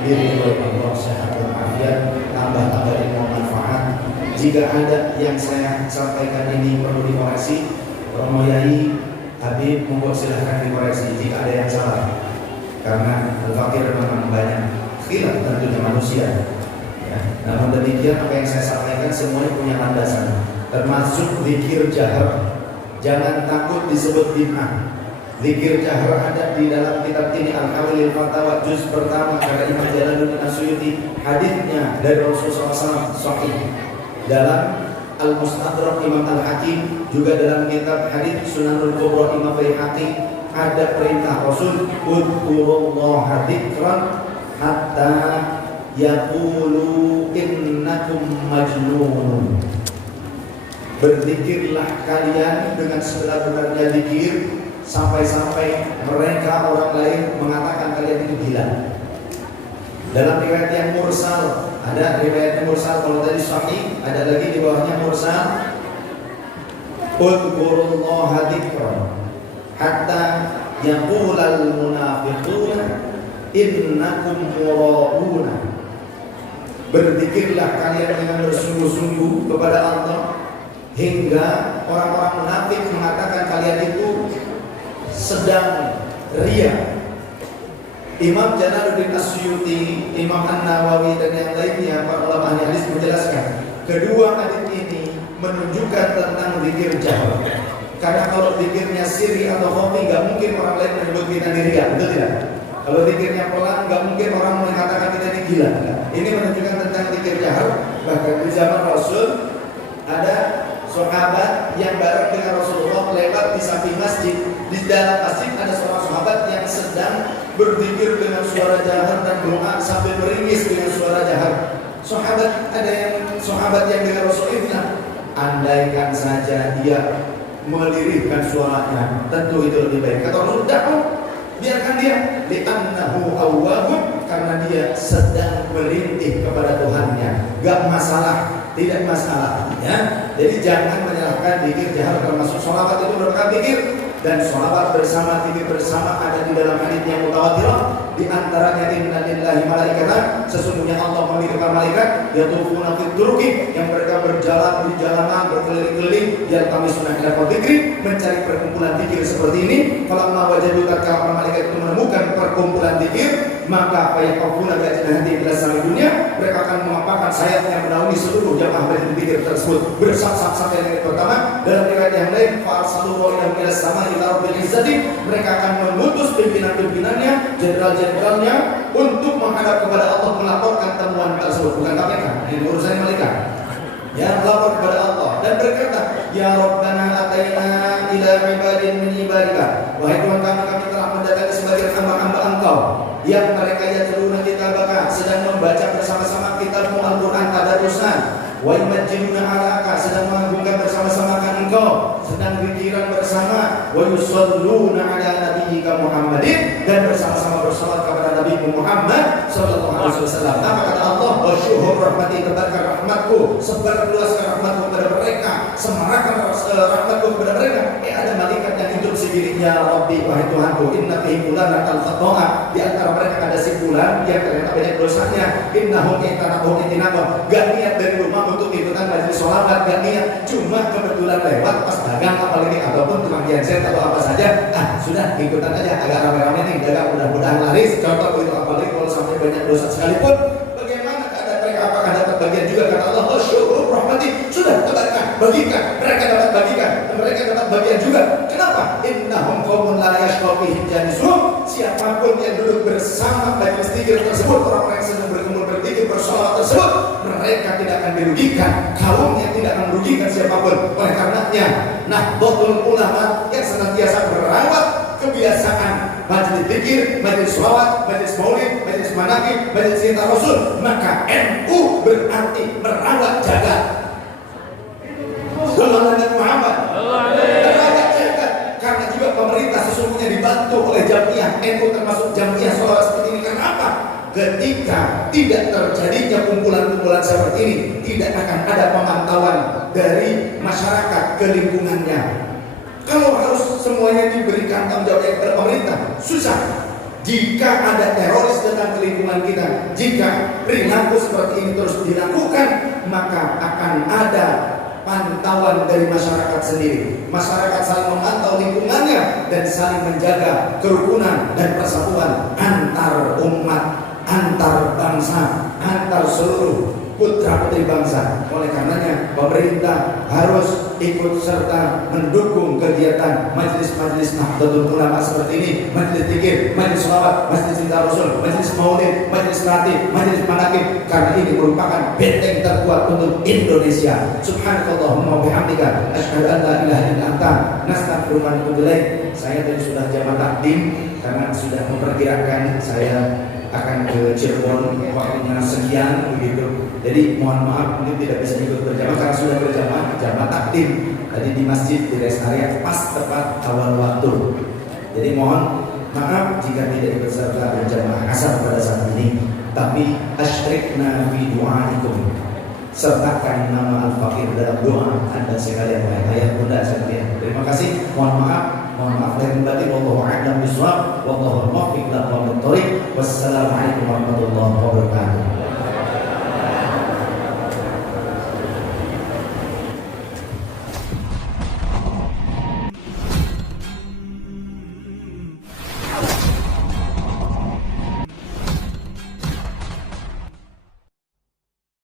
diri oleh Allah, sehat dan afiat, tambah ilmu manfaat. Jika ada yang saya sampaikan ini perlu dikoreksi, Romo Yai Habib monggo silahkan dikoreksi jika ada yang salah, karena Al-Fakir memang banyak khilaf tentunya manusia. Ya, namun demikian apa yang saya sampaikan semuanya punya landasan, termasuk zikir jahar. Jangan takut disebut bid'ah. Zikir jahar ada di dalam kitab ini Al-Hawlil Fatawa juz pertama karya Imam Jalaluddin As-Suyuti, hadisnya dari Rasulullah SAW sahih. Dalam Al-Mustadrak Imam Al-Hakim, juga dalam kitab hadis Sunanul Kubra Imam Baihaqi ada perintah Rasul udzurullaha dzikran hatta yaqulu innakum majnun. Berzikirlah kalian dengan sebenar-benarnya zikir sampai-sampai mereka orang lain mengatakan kalian itu gila. Dalam riwayat yang mursal, ada riwayat yang mursal, kalau tadi sahih, ada lagi di bawahnya mursal. Udzurullaha dzikran hatta yaqulal munafiquna innakum mura'una. Berzikirlah kalian dengan bersungguh-sungguh kepada Allah hingga orang-orang munafik mengatakan kalian itu sedang ria. Imam Jalaluddin As-Suyuti, Imam An-Nawawi dan yang lainnya para ulama ahli hadis menjelaskan kedua hadis ini menunjukkan tentang zikir jahar. Karena kalau zikirnya sirri atau khafi nggak mungkin orang lain menyebut kita ria, betul tidak? Kalau zikirnya pelan nggak mungkin orang mengatakan kita ini gila. Ini menunjukkan tentang zikir jahar. Bahkan di zaman Rasul ada sahabat yang bareng dengan Rasulullah lewat di samping masjid. Di dalam masjid ada seorang sahabat yang sedang berzikir dengan suara jahar dan doa sambil meringis dengan suara jahar. Sahabat yang dengan Rasulullah, andaikan saja dia melirihkan suaranya, tentu itu lebih baik. Kata Rasulullah, biarkan dia, li'annahu awwabun, karena dia sedang merintih kepada Tuhannya. Gak masalah, tidak masalah, ya. Jadi jangan menyalahkan zikir jahar, termasuk sholawat itu merupakan zikir, dan sholawat bersama, zikir bersama ada di dalam hadits yang mutawatirah. Di antaranya inna lillahi malaikatan, sesungguhnya Allah memiliki malaikat yatufuna fit turuqi, yang mereka berjalan di jalanan berkeliling-keliling yaltamisuna ila dzikri, mencari perkumpulan zikir seperti ini. Falamma wajadu, tatkala malaikat itu menemukan perkumpulan zikir, maka fayaqafuna bi ajnahati ila samai dunia, mereka akan mengapakan sayapnya menaungi seluruh jamaah berzikir tersebut bersama-sama. Sampai yang pertama dalam riwayat yang lain, fa arsalu ila samai ila rabbil izzati, mereka akan mengutus pimpinan-pimpinannya, jenderal-jenderalnya untuk menghadap kepada Allah melaporkan temuan tersebut. Bukan KPK, ini urusan malaikat. Ya, melapor kepada Allah dan berkata, ya Rabbana ataina ila ibadin min ibadika, wahai Tuhan kami telah mendatangi sebagian hamba-hamba Engkau yang mereka yatluna kitabaka, sedang membaca bersama-sama kitabmu Al-Quran tadarusan, wa yumajjiduna alaka, sedang mengagungkan bersama-sama Engkau, sedang zikiran bersama, wa yusalluna ala nabiyyika Muhammadin, dan bersama-sama bersalat kepada Nabi Muhammad sallallahu alaihi wasallam. Apa kata Allah? Wa syuhur rahmati, tebarkan rahmatku, sebar luaskan rahmatku kepada mereka, semarakkan rahmatku kepada mereka. Ada malaikat yang hidup sendiri Ya Rabbi, wahai Tuhanku, inna fihimulan akal fatoha. Di antara mereka ada si fulan yang ternyata banyak dosanya. Innahum itanabhum itinabah. Gak niat dari rumah untuk ikutan majelis sholat, gak niat, cuma kebetulan lewat pas dagang apalagi ataupun tukang genset atau apa saja. Sudah ikutan aja, agak rame-rame nih dagang, mudah-mudahan laris. Contoh itu, apalagi kalau sampai banyak dosa sekalipun. Bagaimana keadaan mereka? Apakah dapat bagian juga? Kata Allah, syukur rahmati, sudah tebarkan, bagikan. Mereka dapat bagikan, mereka dapat bagian juga. Kenapa? Innahum qaumun la yashqa fihim jalisuhum. Siapapun yang duduk bersama majelis zikir tersebut, orang-orang yang sedang berkumpul berzikir bersolawat tersebut, mereka tidak akan dirugikan, kaumnya tidak akan merugikan siapapun. Oleh karenanya, Nahdlatul Ulama yang senantiasa merawat kebiasaan majelis zikir, majelis sholawat, majelis maulid, majelis manaqib, majelis cinta Rasul, maka NU berarti merawat jagat. Sallallahu alaihi Muhammad. Merawat jagat. Karena juga pemerintah sesungguhnya dibantu oleh jamiah NU termasuk jamiah sholawat seperti ini. Kenapa? Ketika tidak terjadinya kumpulan-kumpulan seperti ini, tidak akan ada pemantauan dari masyarakat ke lingkungannya. Kalau harus semuanya diberikan tanggung jawab kepada pemerintah, susah. Jika ada teroris datang ke lingkungan kita, jika perilaku seperti ini terus dilakukan, maka akan ada pantauan dari masyarakat sendiri. Masyarakat saling memantau lingkungannya dan saling menjaga kerukunan dan persatuan antar umat, antar bangsa, antar seluruh putra putri bangsa. Oleh karenanya pemerintah harus ikut serta mendukung kegiatan majelis-majelis Nahdlatul Ulama seperti ini, majelis zikir, majelis sholawat, majelis cinta Rasul, majelis maulid, majelis ratib, majelis manaqib, karena ini merupakan benteng terkuat untuk Indonesia. Subhanakallahumma wa bihamdika, asyhadu an la ilaha illa anta, nastaghfiruka wa natubu ilaik. Saya tadi sudah jamaah takdim karena sudah memperkirakan saya akan ke Cirebon waktunya sekian begitu. Jadi mohon maaf mungkin tidak bisa ikut berjamaah karena sudah berjamaah jamaah takdim tadi di masjid di rest area pas tepat awal waktu. Jadi mohon maaf jika tidak ikut serta berjamaah asar pada saat ini. Tapi asyrikna fi du'aikum, sertakan nama Al-Fakir dalam doa Anda sekalian, wahai ayah bunda sekalian. Terima kasih. Mohon maaf lahir batin. Wallahu a'lam bishawab. Wallahu muwaffiq ila aqwamit thoriq. Wassalamualaikum warahmatullahi wabarakatuh.